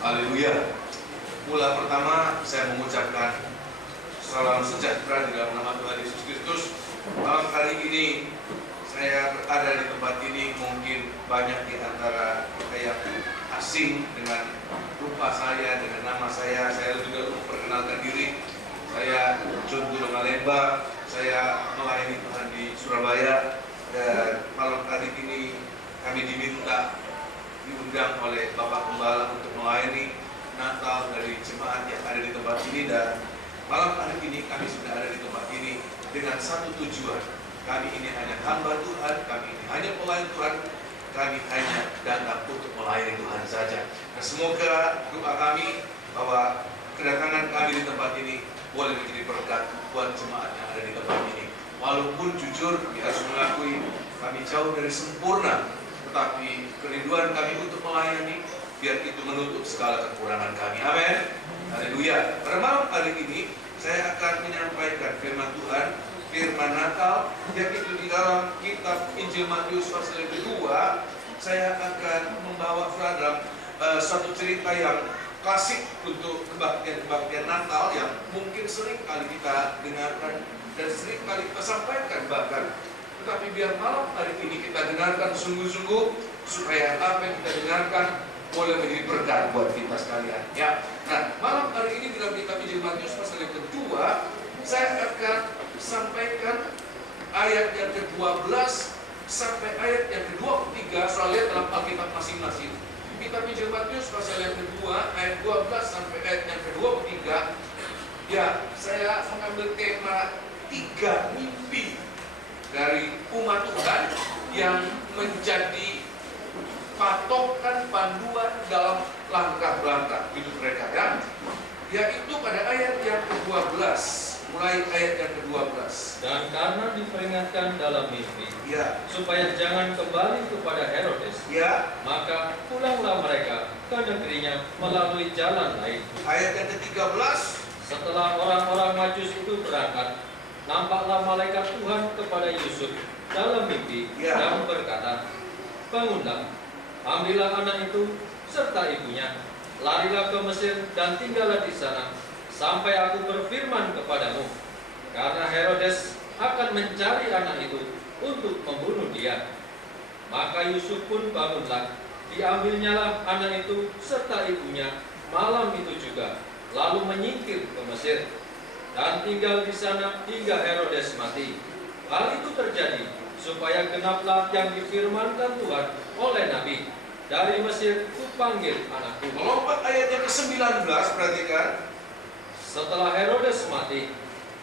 Haleluya. Mula pertama saya mengucapkan salam sejahtera di dalam nama Tuhan Yesus Kristus. Malam hari ini saya berada di tempat ini, mungkin banyak di antara kita yang asing dengan rupa saya, dengan nama saya. Saya juga memperkenalkan diri. Saya John Malemba. Saya melayani Tuhan di Surabaya. Dan malam hari ini kami diundang oleh Bapak Gembala untuk melayani Natal dari jemaat yang ada di tempat ini. Dan malam hari ini kami sudah ada di tempat ini dengan satu tujuan. Kami ini hanya hamba Tuhan, kami ini hanya pelayan Tuhan, kami hanya datang untuk melayani Tuhan saja. Nah, semoga doa kami bahwa kedatangan kami di tempat ini boleh menjadi berkat buat jemaat yang ada di tempat ini. Walaupun jujur kami harus mengakui kami jauh dari sempurna, tetapi kerinduan kami untuk melayani biar itu menutup segala kekurangan kami. Amin. Haleluya. Pada malam hari ini saya akan menyampaikan firman Tuhan, firman Natal, yaitu di dalam kitab Injil Matius pasal yang kedua. Saya akan membawa dalam suatu cerita yang klasik untuk kebaktian Natal yang mungkin sering kali kita dengarkan dan sering kali kita sampaikan bahkan. Tetapi biar malam hari ini kita dengarkan sungguh-sungguh supaya apa yang kita dengarkan boleh menjadi berkat buat kita sekalian. Ya. Nah, malam hari ini dalam kitab Injil Matius pasal yang kedua, saya akan sampaikan ayat yang ke-12 sampai ayat yang ke-23. Soal lihat dalam Alkitab masing-masing. Kitab Injil Matius pasal yang kedua ayat 12 sampai ayat yang ke-23. Ya, saya mengambil tema 3 mimpi dari umat Tuhan yang menjadi patokan panduan dalam langkah-langkah hidup mereka, ya. Yaitu pada ayat yang ke-12, mulai ayat yang ke-12. Dan karena diperingatkan dalam mimpi, Ya. supaya jangan kembali kepada Herodes, Ya. maka pulanglah mereka ke negerinya melalui jalan lain. Ayat yang ke-13. Setelah orang-orang Majus itu berangkat, nampaklah malaikat Tuhan kepada Yusuf dalam mimpi dan berkata, "Bangunlah, ambillah anak itu serta ibunya, larilah ke Mesir dan tinggallah di sana, sampai aku berfirman kepadamu, karena Herodes akan mencari anak itu untuk membunuh dia." Maka Yusuf pun bangunlah, diambilnyalah anak itu serta ibunya malam itu juga, lalu menyingkir ke Mesir dan tinggal di sana hingga Herodes mati. Hal itu terjadi supaya genaplah yang difirmankan Tuhan oleh Nabi, "Dari Mesir kupanggil anakku." Melompat ayat yang ke-19, perhatikan. Setelah Herodes mati,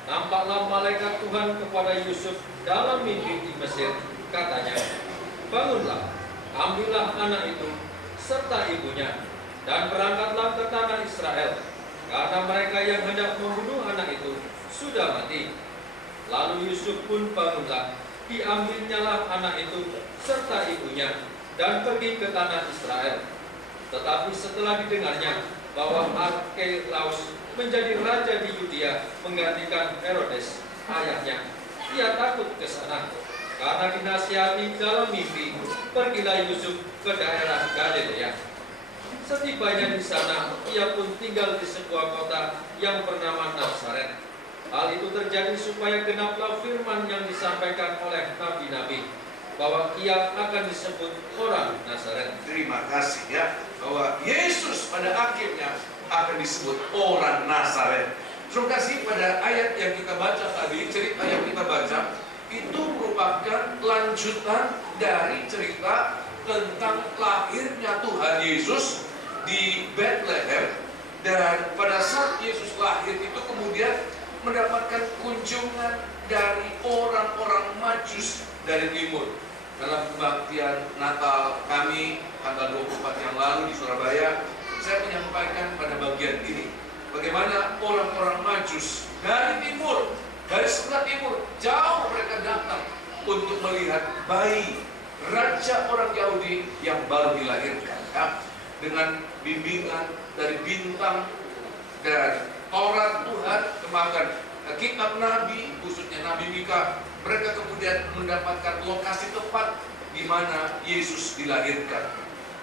nampaklah malaikat Tuhan kepada Yusuf dalam mimpi di Mesir. Katanya, "Bangunlah, ambillah anak itu serta ibunya, dan berangkatlah ke tanah Israel, karena mereka yang hendak membunuh anak itu sudah mati." Lalu Yusuf pun bangunlah, diambilnyalah anak itu serta ibunya, dan pergi ke tanah Israel. Tetapi setelah didengarnya bahwa Arkelaus menjadi raja di Yudea menggantikan Herodes ayahnya, ia takut ke sana. Karena dinasihati dalam mimpi, pergilah Yusuf ke daerah Galilea. Setibanya di sana, ia pun tinggal di sebuah kota yang bernama Nazaret. Hal itu terjadi supaya genaplah firman yang disampaikan oleh nabi-nabi, bahwa ia akan disebut orang Nazaret. Terima kasih, ya, bahwa Yesus pada akhirnya akan disebut orang Nazaret. Terima kasih pada ayat yang kita baca tadi, cerita yang kita baca itu merupakan lanjutan dari cerita tentang lahirnya Tuhan Yesus di Bethlehem. Dan pada saat Yesus lahir itu kemudian mendapatkan kunjungan dari orang-orang Majus dari timur. Dalam kebaktian Natal kami tanggal 24 yang lalu di Surabaya, saya menyampaikan pada bagian ini bagaimana orang-orang Majus dari timur, dari sebelah timur, jauh mereka datang untuk melihat bayi raja orang Yahudi yang baru dilahirkan, ya. Dengan bimbingan dari bintang dan Taurat Tuhan, kemakan kitab Nabi, khususnya Nabi Mika, mereka kemudian mendapatkan lokasi tepat di mana Yesus dilahirkan.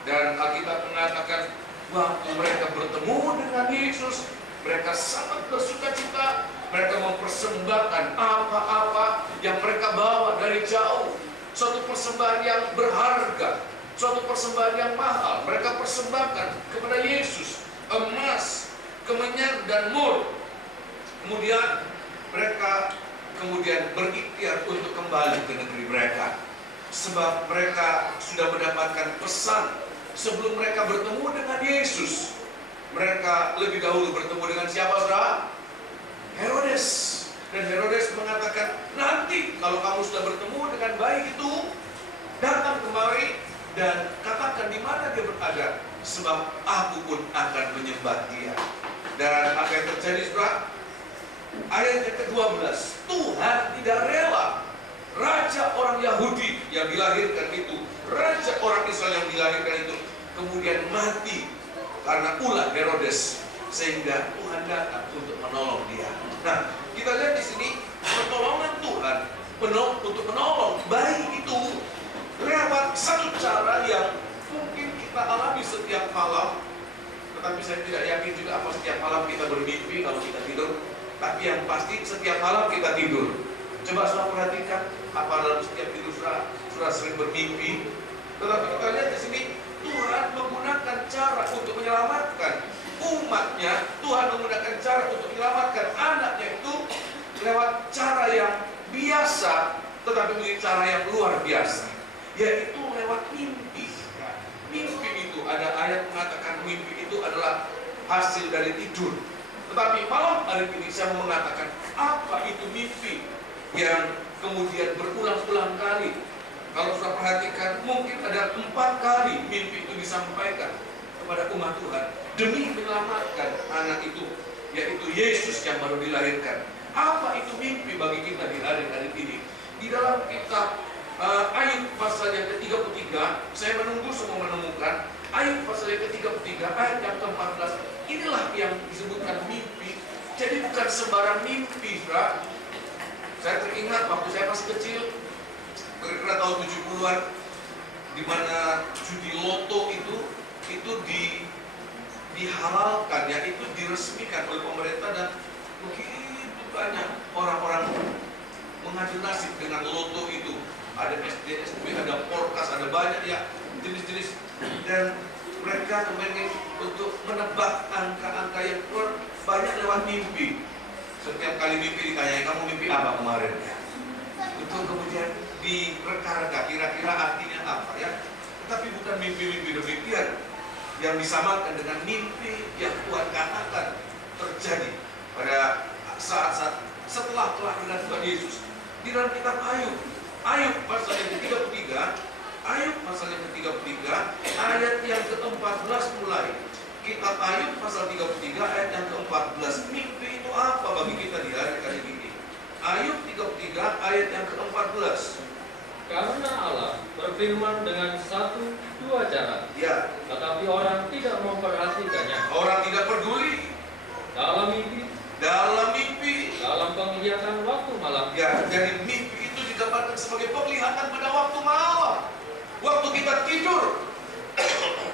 Dan Alkitab mengatakan waktu mereka bertemu dengan Yesus, mereka sangat bersuka-cita. Mereka mempersembahkan apa-apa yang mereka bawa dari jauh. Suatu persembahan yang berharga, suatu persembahan yang mahal. Mereka persembahkan kepada Yesus emas, kemenyan, dan mur. Kemudian mereka berikhtiar untuk kembali ke negeri mereka, sebab mereka sudah mendapatkan pesan. Sebelum mereka bertemu dengan Yesus, mereka lebih dahulu bertemu dengan siapa, saudara? Herodes. Dan Herodes mengatakan, nanti kalau kamu sudah bertemu dengan bayi itu, datang kemari dan katakan di mana dia berada, sebab aku pun akan menyembah dia. Dan apa yang terjadi, saudara? Ayat yang ke-12, Tuhan tidak rela raja orang Yahudi yang dilahirkan itu, raja orang Israel yang dilahirkan itu, kemudian mati karena ulah Herodes, sehingga Tuhan datang untuk menolong dia. Nah, kita lihat di sini pertolongan Tuhan untuk menolong bayi itu lewat satu cara yang mungkin kita alami setiap malam, tetapi saya tidak yakin juga apa setiap malam kita bermimpi kalau kita tidur. Tapi yang pasti setiap malam kita tidur. Coba saudara perhatikan apa dalam setiap tidur saudara sering bermimpi. Tetapi kita lihat di sini Tuhan menggunakan cara untuk menyelamatkan umatnya. Tuhan menggunakan cara untuk menyelamatkan anaknya itu lewat cara yang biasa, tetapi menjadi cara yang luar biasa, yaitu lewat mimpi. Mimpi itu ada ayat mengatakan mimpi itu adalah hasil dari tidur. Tetapi malam hari ini saya mau mengatakan apa itu mimpi yang kemudian berulang-ulang kali. Kalau sudah perhatikan, mungkin ada 4 kali mimpi itu disampaikan kepada umat Tuhan demi menyelamatkan anak itu, yaitu Yesus yang baru dilahirkan. Apa itu mimpi bagi kita di hari-hari ini? Di dalam kitab Ayub pasal yang ke-33, saya menunggu semua menemukan Ayub pasal yang ke-33 ayat yang ke-14. Inilah yang disebutkan mimpi. Jadi bukan sembarang mimpi, saudara. Saya teringat waktu saya masih kecil, kira-kira tahun 70-an, di mana judi loto itu dihalalkan, ya, itu diresmikan oleh pemerintah, dan begitu banyak orang-orang mengadu nasib dengan loto itu. Ada SDSB, ada Porkas, ada banyak ya jenis-jenis, dan mereka ingin untuk menebak angka-angka yang keluar banyak lewat mimpi. Setiap kali mimpi ditanya, kamu mimpi apa kemarin? Ya, itu kemudian direka-reka kira-kira artinya apa, ya. Tetapi bukan mimpi-mimpi demikian yang disamakan dengan mimpi yang Tuhan katakan terjadi pada saat-saat setelah kelahiran Tuhan Yesus. Di dalam kitab Ayub pasal yang ke-33, Ayub pasal yang ke-33 ayat yang ke-14 mulai. Kitab Ayub pasal 33 ayat yang ke-14. Mimpi itu apa bagi kita di hari-hari ini? Ayub 33 ayat yang ke-14. Karena Allah berfirman dengan 1-2 cara, Ya, tetapi orang tidak memperhatikannya. orang tidak peduli. Dalam mimpi, Dalam penglihatan waktu malam. ya, jadi mimpi itu digambarkan sebagai penglihatan pada waktu malam, waktu kita tidur.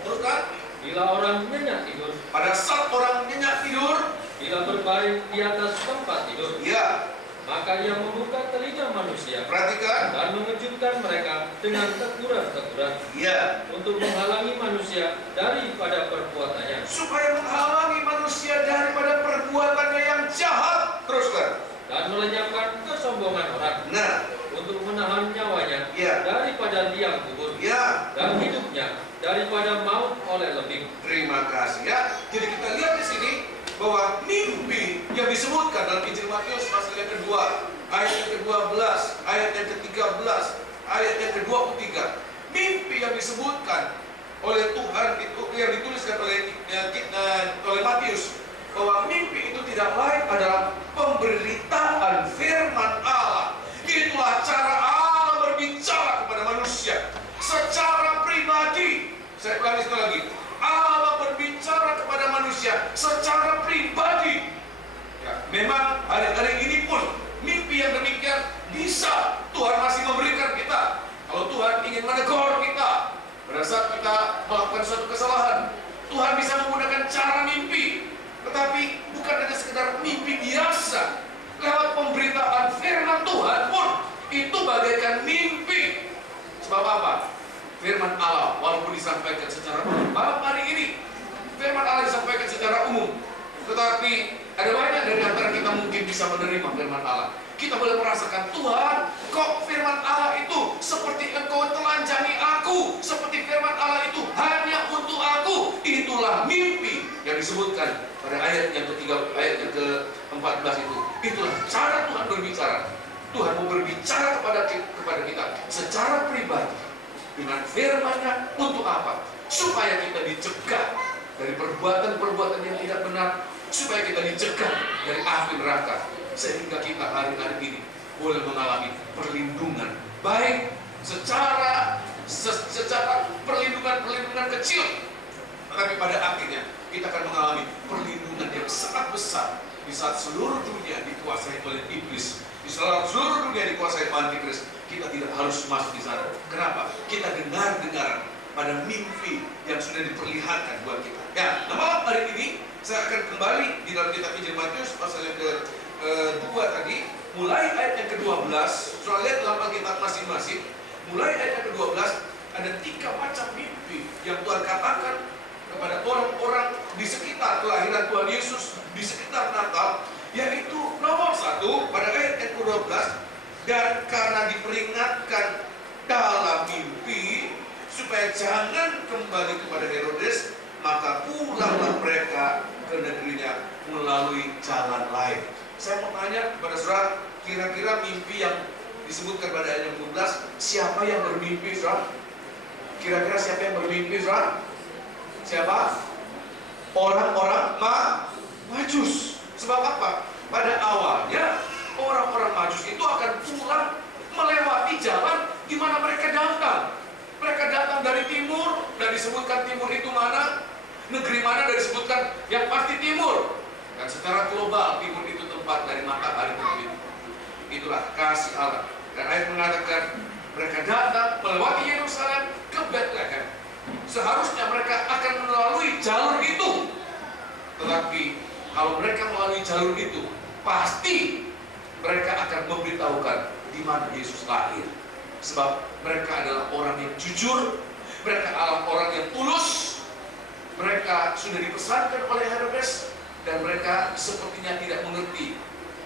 Terus kan? Bila orang nyenyak tidur, Pada saat orang nyenyak tidur, bila berbaring di atas tempat tidur, ya, maka ia membuka telinga manusia perhatikan, dan mengejutkan mereka dengan teguran-teguran ya, untuk menghalangi manusia daripada perbuatannya, supaya menghalangi manusia daripada perbuatannya yang jahat. Terus kan? dan melenyapkan kesombongan orang, Nah, untuk menahan nyawanya ya, daripada liang kubur, ya, dan hidupnya daripada maut oleh lebing. terima kasih ya. Jadi kita lihat di sini bahwa mimpi yang disebutkan dalam Injil Matius pasal yang kedua, ayat yang ke-12, ayat yang ke-13, ayat yang ke-23, mimpi yang disebutkan oleh Tuhan itu yang dituliskan oleh Matius, bahwa mimpi itu tidak lain adalah pemberitaan firman Allah. Itulah cara Allah berbicara kepada manusia secara pribadi. Saya ulangi sekali lagi, Allah berbicara kepada manusia secara pribadi. Ya, memang hari-hari ini pun mimpi yang demikian bisa Tuhan masih memberikan kita. Kalau Tuhan ingin menegur kita pada saat kita melakukan suatu kesalahan, Tuhan bisa menggunakan Tetapi bukan hanya sekedar mimpi biasa. Lewat pemberitaan firman Tuhan pun itu bagaikan mimpi. Sebab apa? Firman Allah walaupun disampaikan secara umum, malam hari ini firman Allah disampaikan secara umum, tetapi ada banyak dari antara kita mungkin bisa menerima firman Allah. Kita boleh merasakan, Tuhan, kok firman Allah itu seperti Engkau telanjangi aku, seperti firman Allah itu hanya untuk aku. Itulah mimpi yang disebutkan pada ayat yang ketiga, ayat yang ke-14 itu. Itulah cara Tuhan berbicara. Tuhan mau berbicara kepada kita secara pribadi dengan firman-Nya. Untuk apa? Supaya kita dicegah dari perbuatan-perbuatan yang tidak benar, supaya kita dicegah dari api neraka, sehingga kita hari-hari ini boleh mengalami perlindungan, baik secara perlindungan kecil, tetapi pada akhirnya kita akan mengalami perlindungan yang sangat besar di saat seluruh dunia dikuasai oleh iblis, di saat seluruh dunia dikuasai antikris. Kita tidak harus masuk di sana. Kenapa? Kita dengar-dengaran pada mimpi yang sudah diperlihatkan buat kita. Ya, nah malam hari ini saya akan kembali di dalam kitab Injil Matius pasal yang ke-2 tadi, mulai ayat yang ke-12. Soalnya lihat dalam Alkitab masing-masing, mulai ayat yang ke-12 ada 3 macam mimpi yang Tuhan katakan kepada orang-orang di sekitar kelahiran Tuhan Yesus, di sekitar Natal, yaitu nomor 1 pada ayat yang ke-12, dan karena diperingatkan dalam mimpi supaya jangan kembali kepada Herodes, maka pulanglah mereka ke negerinya melalui jalan lain. Saya mau tanya kepada saudara, kira-kira mimpi yang disebutkan pada ayat 12, siapa yang bermimpi, saudara? Kira-kira siapa yang bermimpi, saudara? Siapa? Orang-orang Majus. Sebab apa? Pada awalnya orang-orang Majus itu akan pulang melewati jalan di mana mereka datang. Mereka datang dari timur, dan disebutkan timur itu mana? Negeri mana, dan disebutkan yang pasti timur. Dan secara global timur itu tempat dari matahari terbit. Itulah kasih Allah. Dan ayat mengatakan mereka datang melewati Yerusalem ke Bethlehem. Seharusnya mereka akan melalui jalur itu. Tetapi kalau mereka melalui jalur itu, pasti mereka akan memberitahukan di mana Yesus lahir. Sebab mereka adalah orang yang jujur, mereka adalah orang yang tulus, mereka sudah dipesankan oleh Herodes, dan mereka sepertinya tidak mengerti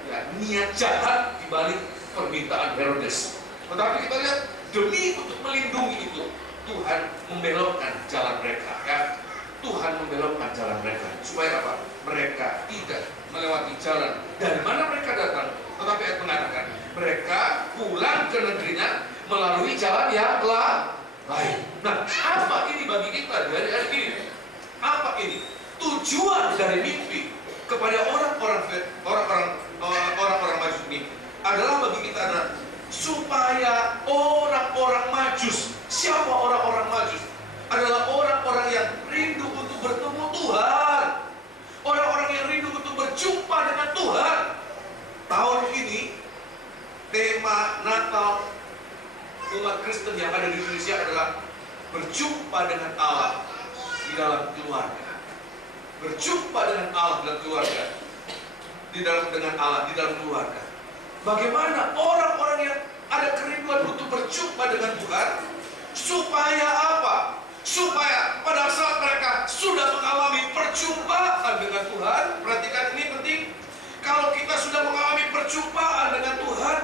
ya, niat jahat di balik permintaan Herodes. Tetapi kita lihat, demi untuk melindungi itu, Tuhan membelokkan jalan mereka. Ya. Tuhan membelokkan jalan mereka. Supaya apa? Mereka tidak melewati jalan dari mana mereka datang. Tetapi ayat mengatakan, mereka pulang ke negerinya melalui jalan yang lain. Nah, apa ini bagi kita dari hari ini? Apa ini? Tujuan dari mimpi kepada orang-orang Majus ini adalah bagi kita adalah supaya orang-orang Majus, siapa orang-orang Majus? Adalah orang-orang yang rindu untuk bertemu Tuhan, orang-orang yang rindu untuk berjumpa dengan Tuhan. Tahun ini tema Natal umat Kristen yang ada di Indonesia adalah berjumpa dengan Allah di dalam keluarga. Berjumpa dengan Allah dalam keluarga. Dengan Allah di dalam keluarga. Bagaimana orang-orang yang ada kerinduan untuk berjumpa dengan Tuhan, supaya apa? Supaya pada saat mereka sudah mengalami perjumpaan dengan Tuhan, perhatikan ini penting. Kalau kita sudah mengalami perjumpaan dengan Tuhan,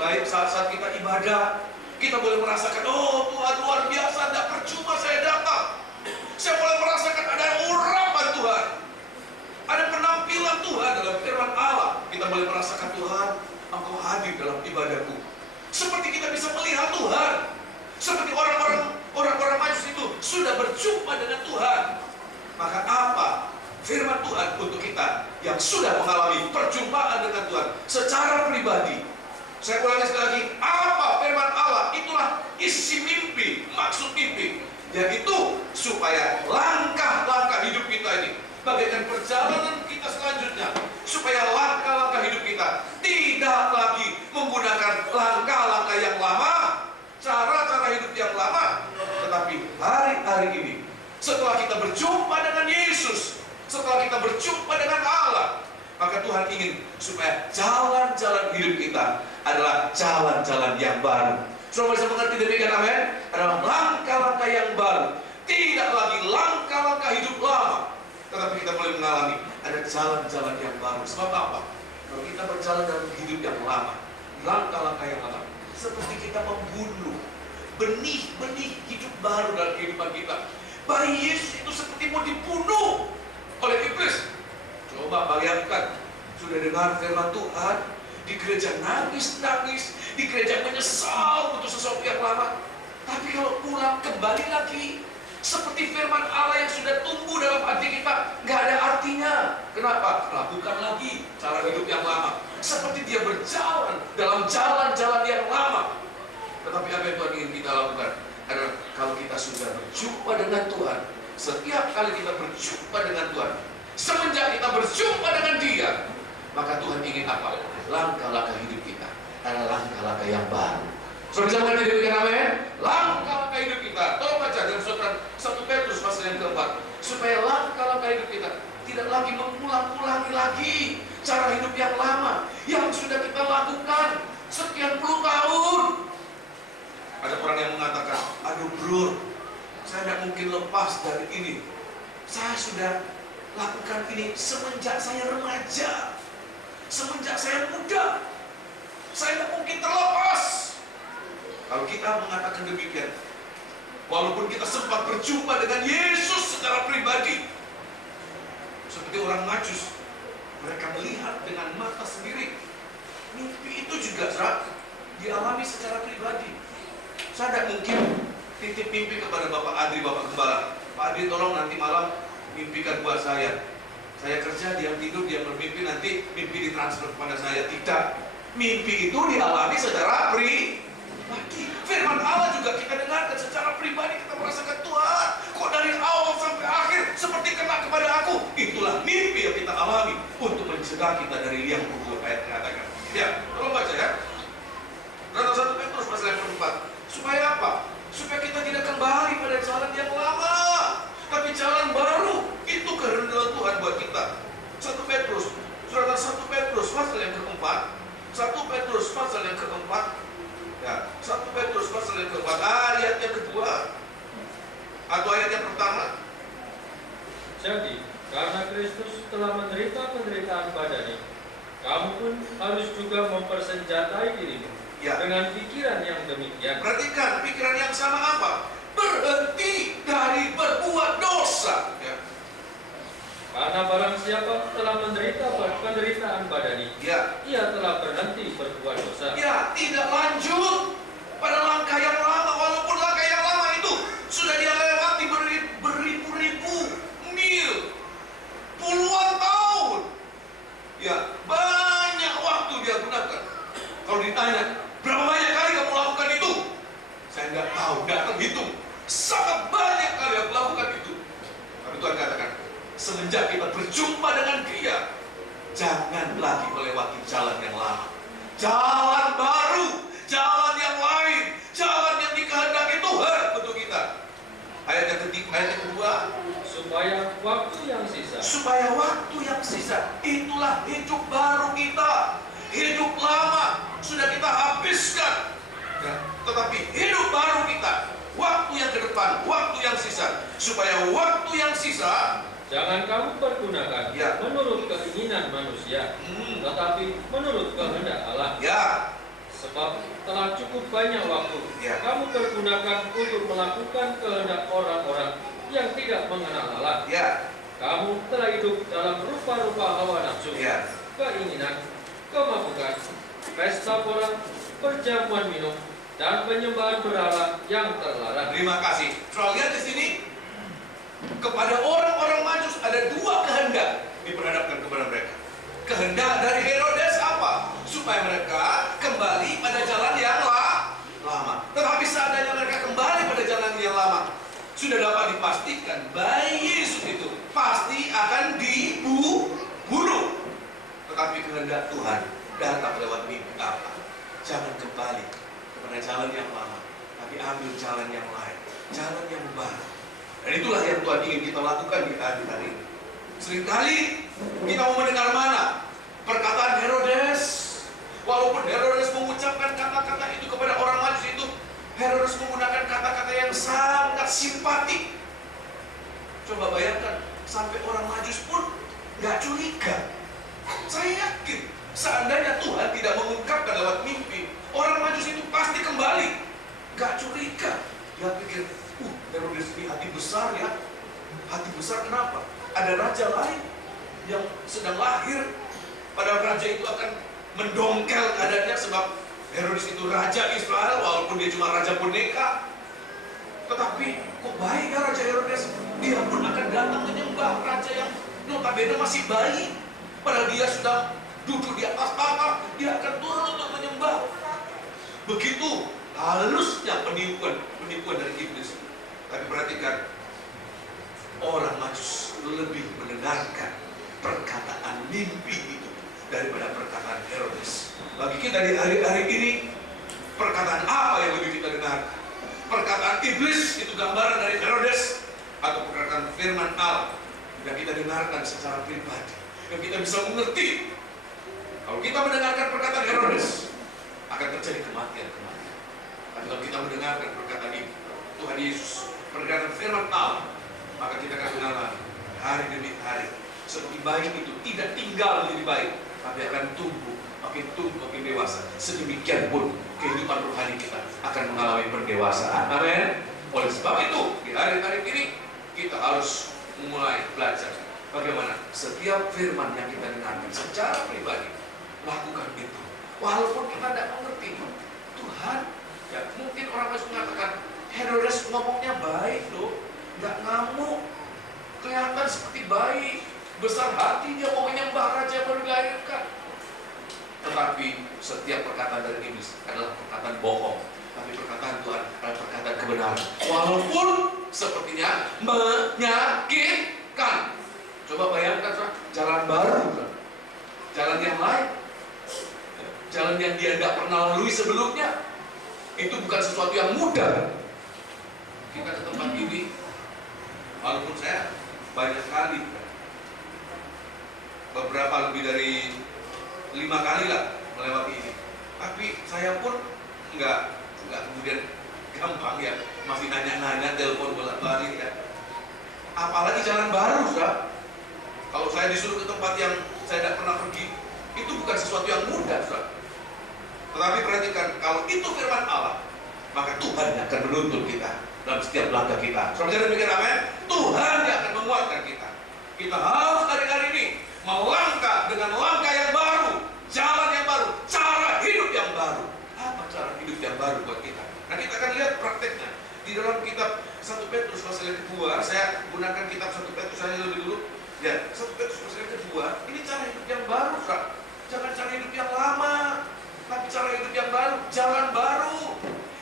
baik saat-saat kita ibadah, kita boleh merasakan, oh Tuhan luar biasa, tidak percuma saya datang. Saya boleh merasakan ada urapan Tuhan, ada penampilan Tuhan dalam firman Allah. Kita boleh merasakan Tuhan, Engkau hadir dalam ibadahku. Seperti kita bisa melihat Tuhan, seperti orang-orang Majus itu sudah berjumpa dengan Tuhan. Maka apa firman Tuhan untuk kita yang sudah mengalami perjumpaan dengan Tuhan secara pribadi? Saya ulangi sekali lagi, apa firman Allah? Itulah isi mimpi, maksud mimpi, yaitu supaya langkah-langkah hidup kita ini, bagaikan perjalanan kita selanjutnya, supaya langkah-langkah hidup kita tidak lagi menggunakan langkah-langkah yang lama, cara-cara hidup yang lama, tetapi hari-hari ini, setelah kita berjumpa dengan Yesus, setelah kita berjumpa dengan Tuhan ingin supaya jalan-jalan hidup kita adalah jalan-jalan yang baru. Saudara bisa mengerti demikian, amin? Adalah langkah-langkah yang baru. Tidak lagi langkah-langkah hidup lama, tetapi kita boleh mengalami ada jalan-jalan yang baru. Sebab apa? Kalau kita berjalan dalam hidup yang lama, langkah-langkah yang lama, seperti kita membunuh benih-benih hidup baru dalam kehidupan kita. Bayi Yesus itu seperti mau dibunuh oleh iblis. Coba bayangkan, sudah dengar firman Tuhan, di gereja nangis-nangis, di gereja menyesal untuk sesuatu yang lama. Tapi kalau pulang kembali lagi, seperti firman Allah yang sudah tumbuh dalam hati kita, nggak ada artinya. Kenapa? Lakukan lagi cara hidup yang lama. Seperti dia berjalan dalam jalan-jalan yang lama. Tetapi apa yang Tuhan ingin kita lakukan adalah kalau kita sudah berjumpa dengan Tuhan, setiap kali kita berjumpa dengan Tuhan, semenjak kita berjumpa dengan Dia, maka Tuhan ingin apa? Langkah-langkah hidup kita adalah langkah-langkah yang baru. Saudara bisa mengerti demikian, amin? Langkah-langkah hidup kita, tolong baca dalam surat 1 Petrus pasal yang keempat, supaya langkah-langkah hidup kita tidak lagi mengulang-ulangi lagi cara hidup yang lama yang sudah kita lakukan sekian puluh tahun. Ada orang yang mengatakan, aduh bro, saya tidak mungkin lepas dari ini. Saya sudah lakukan ini semenjak saya remaja, semenjak saya muda. Saya tidak mungkin terlepas. Kalau kita mengatakan demikian, walaupun kita sempat berjumpa dengan Yesus secara pribadi, seperti orang Majus, mereka melihat dengan mata sendiri. Mimpi itu juga dialami secara pribadi. Saya tidak mungkin titip mimpi kepada Bapak Adri, Bapak Gembala. Pak Adri, tolong nanti malam mimpikan buat saya. Saya kerja, dia tidur, dia bermimpi, nanti mimpi ditransfer kepada saya. Tidak. Mimpi itu dialami secara pribadi. Firman Allah juga kita dengarkan secara pribadi. Kita merasakan, Tuhan, kok dari awal sampai akhir seperti kena kepada aku. Itulah mimpi yang kita alami untuk mencegah kita dari liang kubur. Ayat mengatakan. Ya, tolong baca ya. Dalam 1 Petrus pasal yang keempat. Supaya apa? Supaya kita tidak kembali pada jalan yang lama, tapi jalan baru. Itu kehendak Tuhan buat kita. 1 Petrus, surat 1 Petrus pasal yang keempat. 1 Petrus pasal yang keempat. Ya, 1 Petrus pasal yang keempat, ayat yang kedua atau ayat yang pertama. Jadi, karena Kristus telah menderita penderitaan badani, kamu pun harus juga mempersenjatai dirimu dengan pikiran yang demikian. Perhatikan, pikiran yang sama apa? Berhenti dari berbuat dosa. Ya. Karena barang siapa telah menderita penderitaan badani, ia telah berhenti berbuat dosa. Ya, tidak lanjut pada langkah yang lama, walaupun langkah yang lama itu sudah dia lewati beribu-ribu mil, puluhan tahun. Ya, banyak waktu dia gunakan. Kalau ditanya, berapa banyak kali kamu lakukan itu? Saya nggak tahu, nggak terhitung. Sangat banyak kali aku lakukan itu. Tapi Tuhan katakan, semenjak kita berjumpa dengan Dia, jangan lagi melewati jalan yang lama. Jalan baru, jalan yang lain, jalan yang dikehendaki Tuhan untuk kita. Ayat yang ketiga, ayat yang kedua, supaya waktu yang sisa. Supaya waktu yang sisa, itulah hidup baru kita. Hidup lama sudah kita habiskan, ya. Tetapi hidup baru kita, waktu yang ke depan, waktu yang sisa. Supaya waktu yang sisa, jangan kamu pergunakan menurut keinginan manusia, tetapi menurut kehendak Allah. Ya. Sebab telah cukup banyak waktu kamu pergunakan untuk melakukan kehendak orang-orang yang tidak mengenal Allah. Ya. Kamu telah hidup dalam rupa-rupa hawa nafsu, keinginan, kemabukan, pesta pora, perjamuan minum, dan penyembahan berhala yang terlarang. Terima kasih. Soal lihat di sini, kepada orang-orang Majus ada dua kehendak diperhadapkan kepada mereka. Kehendak dari Herodes apa? Supaya mereka kembali pada jalan yang lama. Tetapi seandainya mereka kembali pada jalan yang lama, sudah dapat dipastikan bayi Yesus itu pasti akan dibunuh. Tetapi kehendak Tuhan datang lewat mimpi apa? Jangan kembali kepada jalan yang lama, tapi ambil jalan yang lain, jalan yang baru. Dan itulah yang Tuhan ingin kita lakukan di hari ini. Seringkali kita mau mendengar mana? perkataan Herodes. Walaupun Herodes mengucapkan kata-kata itu kepada orang Majus itu, Herodes menggunakan kata-kata yang sangat simpatik. Coba bayangkan, sampai orang Majus pun nggak curiga. Saya yakin, seandainya Tuhan tidak mengungkapkan lewat mimpi, orang Majus itu pasti kembali. Nggak curiga. Dia pikir, Herodes ini hati besar ya. Hati besar kenapa? Ada raja lain yang sedang lahir. Padahal raja itu akan mendongkel keadaannya sebab Herodes itu raja Israel walaupun dia cuma raja boneka. Tetapi kok baik ya Raja Herodes? Dia pun akan datang menyembah raja yang notabene masih bayi. Padahal dia sudah duduk di atas tahta, dia akan turun untuk menyembah. Begitu halusnya penipuan dari iblis. Tapi perhatikan, orang Majus lebih mendengarkan perkataan mimpi itu daripada perkataan Herodes. Bagi kita di hari-hari ini, perkataan apa yang lebih kita dengar? Perkataan iblis itu gambaran dari Herodes, atau perkataan firman Allah yang kita dengarkan secara pribadi, yang kita bisa mengerti. Kalau kita mendengarkan perkataan Herodes, akan terjadi kematian-kematian. Tapi kalau kita mendengarkan perkataan ini, Tuhan Yesus, perkataan firman Allah, maka kita akan mengalami hari demi hari. Seperti bayi itu tidak tinggal menjadi bayi, tapi akan tumbuh, makin dewasa. Sedemikian pun kehidupan rohani kita akan mengalami pendewasaan. Amin. Oleh sebab itu, di hari-hari ini kita harus mulai belajar bagaimana setiap firman yang kita dengarkan secara pribadi, lakukan itu. Walaupun kita tidak mengerti, Tuhan, ya mungkin orang harus mengatakan, Herodes ngomongnya baik loh, nggak ngamuk, kelihatan seperti bayi, besar hati, dia mau menyembah raja yang baru dilahirkan. Tetapi setiap perkataan dari iblis adalah perkataan bohong, tapi perkataan Tuhan adalah perkataan kebenaran. Walaupun sepertinya menyakitkan. Coba bayangkan, jalan baru, jalan yang lain, jalan yang dia tidak pernah lalui sebelumnya. Itu bukan sesuatu yang mudah. Kita ke tempat ini, walaupun saya banyak kali, beberapa lebih dari 5 kali lah melewati ini, tapi saya pun nggak kemudian gampang ya, masih nanya-nanya, telepon bolak-balik ya. Apalagi jalan baru, saudara. Kalau saya disuruh ke tempat yang saya tidak pernah pergi, itu bukan sesuatu yang mudah, saudara. Tetapi perhatikan, kalau itu firman Allah, maka Tuhan yang akan menuntun kita dalam setiap langkah kita. Saudara pikir amin? Tuhan yang akan menguatkan kita. Kita harus hari-hari ini melangkah dengan langkah yang baru, jalan yang baru, cara hidup yang baru. Apa cara hidup yang baru buat kita? Nah, kita akan lihat prakteknya di dalam kitab 1 Petrus pasal yang kedua. Saya gunakan kitab 1 Petrus saja lebih dulu. Ya, 1 Petrus pasal yang kedua. Ini cara hidup yang baru, Kak. Jangan cara hidup yang lama, tapi cara hidup yang baru, jalan baru.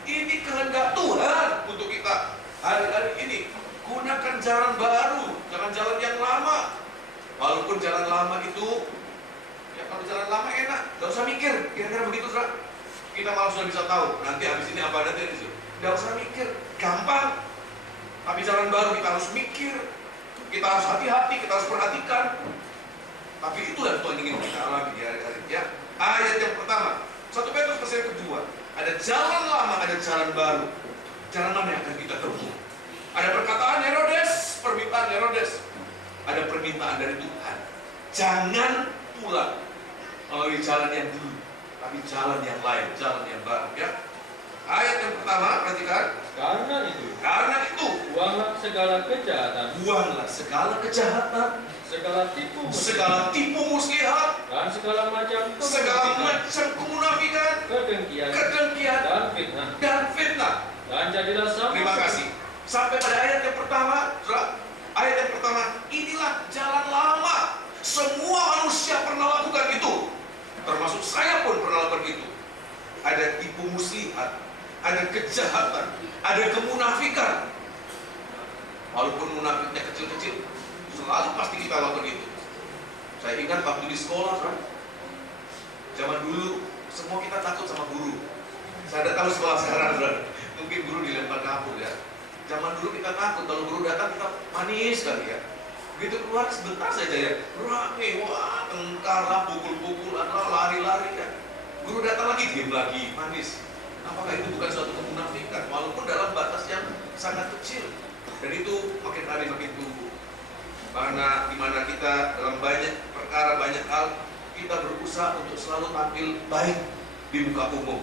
Ini kehendak Tuhan untuk kita hari-hari ini. Gunakan jalan baru, jangan jalan yang lama. Walaupun jalan lama itu, ya kalau jalan lama enak, gak usah mikir, kira-kira begitu, saudara. Kita malah sudah bisa tahu, nanti habis ini apa, nanti habis itu. Gak usah mikir, gampang. Tapi jalan baru kita harus mikir, kita harus hati-hati, kita harus perhatikan. Tapi itu yang Tuhan ingin kita alami di hari-hari ya. Ayat yang pertama, 1 Petrus pasal yang kedua, ada jalan lama, ada jalan baru. Jalan mana yang akan kita tempuh? Ada perkataan Herodes, permintaan Herodes. Ada permintaan dari Tuhan. Jangan pulang melalui jalan yang dulu, tapi jalan yang lain, jalan yang baru ya. Ayat yang pertama, perhatikan. Karena itu, buanglah segala kejahatan, segala tipu muslihat, dan segala macam kemunafikan, kedengkian, dan fitnah. Dan jadilah sama. Terima kasih. Sampai pada ayat yang pertama, ayat yang pertama, inilah jalan lama. Semua manusia pernah lakukan itu, termasuk saya pun pernah lakukan itu. Ada tipu muslihat, ada kejahatan, ada kemunafikan. Walaupun munafiknya kecil-kecil, selalu pasti kita lakukan itu. Saya ingat waktu di sekolah, zaman dulu semua kita takut sama guru. Saya tidak tahu sekolah sekarang, mungkin guru dilempar kapur ya. Zaman dulu kita takut, kalau guru datang kita manis kali ya. Begitu keluar sebentar saja ya, rame, wah tengkar lah, pukul-pukulan lah, lari-lari ya. Guru datang lagi, diam lagi, manis. Apakah itu bukan suatu kemunafikan? Walaupun dalam batas yang sangat kecil. Dan itu makin hari makin tumbuh. Karena dimana kita dalam banyak perkara, banyak hal, kita berusaha untuk selalu tampil baik di muka umum.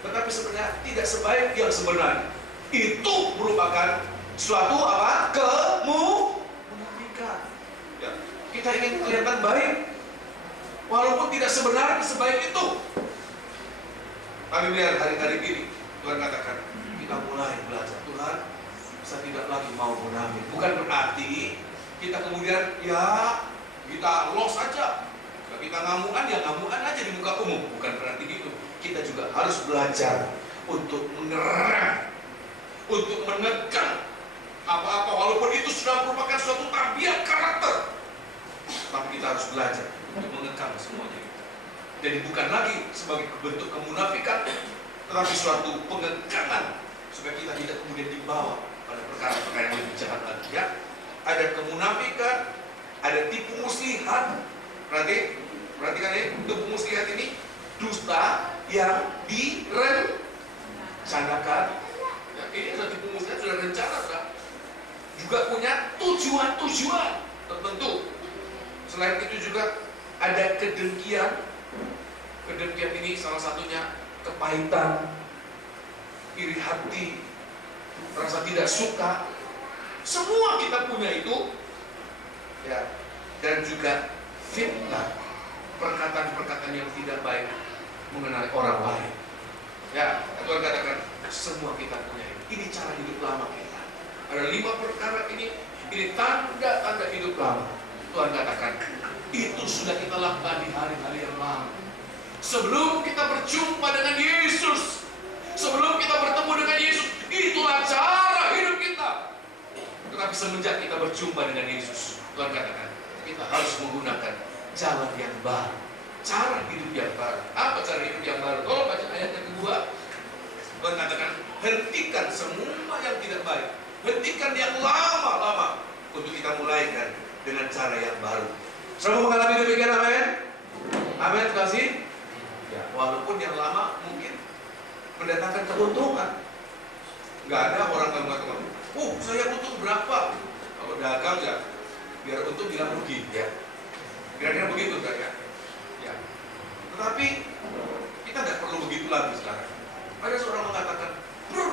Tetapi sebenarnya tidak sebaik yang sebenarnya. Itu merupakan suatu apa? Kemunafikan. Ya, kita ingin kelihatan baik, walaupun tidak sebenarnya sebaik itu. Kami lihat hari-hari ini, Tuhan katakan, kita mulai belajar. Tuhan, saya tidak lagi mau munafik. Bukan berarti kita kemudian ya kita los saja. Kita ngamuan ya ngamuan aja di muka umum. Bukan berarti gitu. Kita juga harus belajar untuk mengerem, untuk menekan apa-apa, walaupun itu sudah merupakan suatu tabiat karakter. Tapi kita harus belajar untuk mengekang semuanya. Jadi bukan lagi sebagai bentuk kemunafikan, tetapi suatu pengekangan supaya kita tidak kemudian dibawa pada perkara-perkara yang lebih jahat lagi. Ya, ada kemunafikan, ada tipu muslihat. Perhatikan ya, tipu muslihat ini dusta yang direncanakan. Ya, ini adalah tipu muslihat sudah rencana, sudah juga punya tujuan-tujuan tertentu. Selain itu juga ada kedengkian. Kedengkian ini salah satunya kepahitan, iri hati, rasa tidak suka. Semua kita punya itu, ya. Dan juga fitnah, perkataan-perkataan yang tidak baik mengenai orang lain. Ya, Tuhan katakan semua kita punya ini. Ini cara hidup lama kita. Ada 5 perkara ini tanda-tanda hidup lama. Tuhan katakan itu sudah kita lakukan di hari-hari yang lalu. Sebelum kita berjumpa dengan Yesus, sebelum kita bertemu dengan Yesus, itulah cara hidup kita. Tetapi semenjak kita berjumpa dengan Yesus, Tuhan katakan kita harus menggunakan jalan yang baru, cara hidup yang baru. Apa cara hidup yang baru? Kalau baca ayat yang kedua, Tuhan katakan hentikan semua yang tidak baik, hentikan yang lama-lama untuk kita mulaikan dengan cara yang baru. Semua mengalami demikian, amin? Amin, terima kasih. Ya, walaupun yang lama mungkin mendatangkan keuntungan. Nggak ada orang yang mengatakan, saya untung berapa? Kalau dagang ya, biar untung bilang rugi, ya. Kira-kira begitu kan ya? Ya. Tetapi kita nggak perlu begitu lagi sekarang. Ada seorang mengatakan, bro,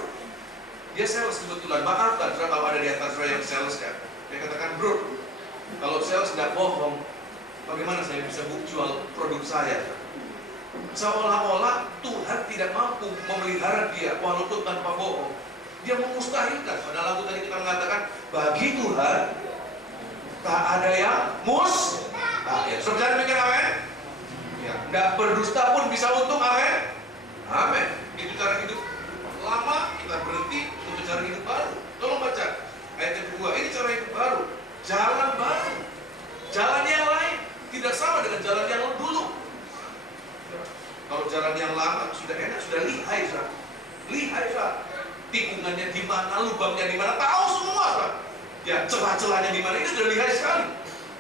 dia sales kebetulan. Maafkan, kalau ada di atas yang sales kan. Dia katakan, bro, kalau sales nggak bohong, bagaimana saya bisa jual produk saya? Seolah-olah Tuhan tidak mampu memelihara dia walaupun tanpa bohong. Dia memustahilkan. Pada lagu tadi kita mengatakan, bagi Tuhan tak ada yang mustahil. Saudara mikir amin? Ya, tidak berdusta pun bisa untung, amin? Amin. Itu cara hidup lama, kita berhenti untuk cara hidup baru. Tolong baca ayat yang kedua. Ini cara hidup baru, jalan baru, jalan yang lain, tidak sama dengan jalan yang dulu. Kalau jalan yang lama sudah enak, sudah lihai, tikungannya di mana, lubangnya di mana, tahu semua, ya celah-celahnya di mana, ini sudah lihai sekali.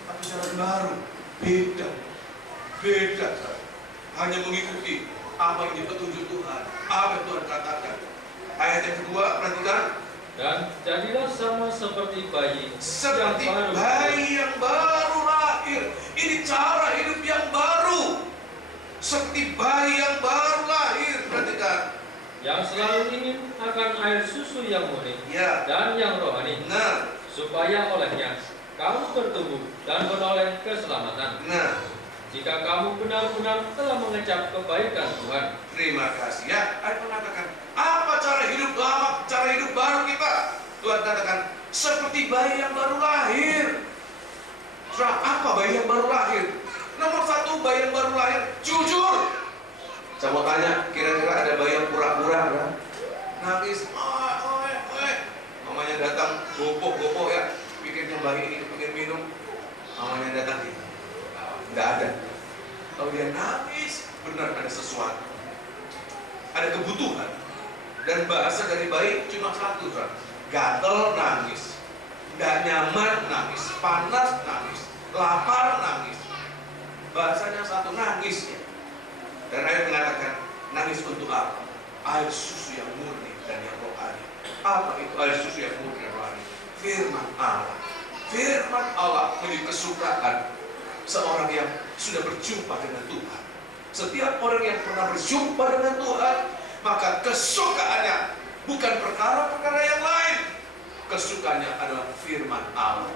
Tapi jalan baru beda, hanya mengikuti apa yang dipetunjuk Tuhan, apa yang Tuhan katakan. Ayat yang kedua, perhatikan. Dan jadilah sama seperti bayi yang baru lahir. Ini cara hidup yang baru. Seperti bayi yang baru lahir, perhatikan. Yang selalu ingin akan air susu yang murni, ya, dan yang rohani, supaya olehnya kamu bertumbuh dan beroleh keselamatan. Jika kamu benar-benar telah mengecap kebaikan Tuhan. Terima kasih ya. Ayat mengatakan, apa cara hidup lama, cara hidup baru kita? Tuhan katakan, seperti bayi yang baru lahir. Apa bayi yang baru lahir? Nomor 1, bayi yang baru lahir jujur. Saya mau tanya, kira-kira ada bayi yang pura-pura kan? Nangis, mamanya datang, gopoh ya, pikirnya bayi ini pengen minum, mamanya datang gitu. Nggak ada. Kalau dia nangis, benar ada sesuatu, ada kebutuhan. Dan bahasa dari bayi cuma satu, kan? Gatel, nangis. nggak nyaman nangis, panas nangis, lapar nangis. Bahasanya satu, nangis ya. Dan ayat mengatakan nangis untuk apa? Air susu yang murni dan yang rohani. Apa itu air susu yang murni dan rohani? Firman Allah. Firman Allah menjadi kesukaan seorang yang sudah berjumpa dengan Tuhan. Setiap orang yang pernah berjumpa dengan Tuhan, maka kesukaannya bukan perkara-perkara yang lain. Kesukaannya adalah firman Allah.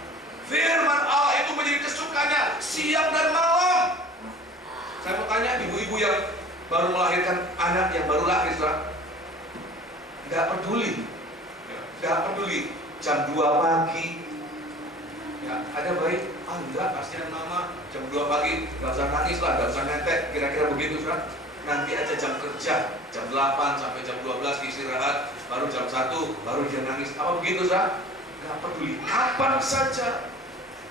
Firman Allah itu menjadi kesukaannya siang dan malam. Saya mau tanya ibu-ibu yang baru melahirkan anak yang baru lahir, nggak peduli jam 2 pagi. Ya, ada baik, enggak, kasihan mama, jam 2 pagi, nggak usah nangis lah, nggak usah netek, kira-kira begitu, saudara. Nanti aja jam kerja, jam 8 sampai jam 12 istirahat, baru jam 1, baru dia nangis. Apa begitu, saudara? Nggak peduli, kapan saja,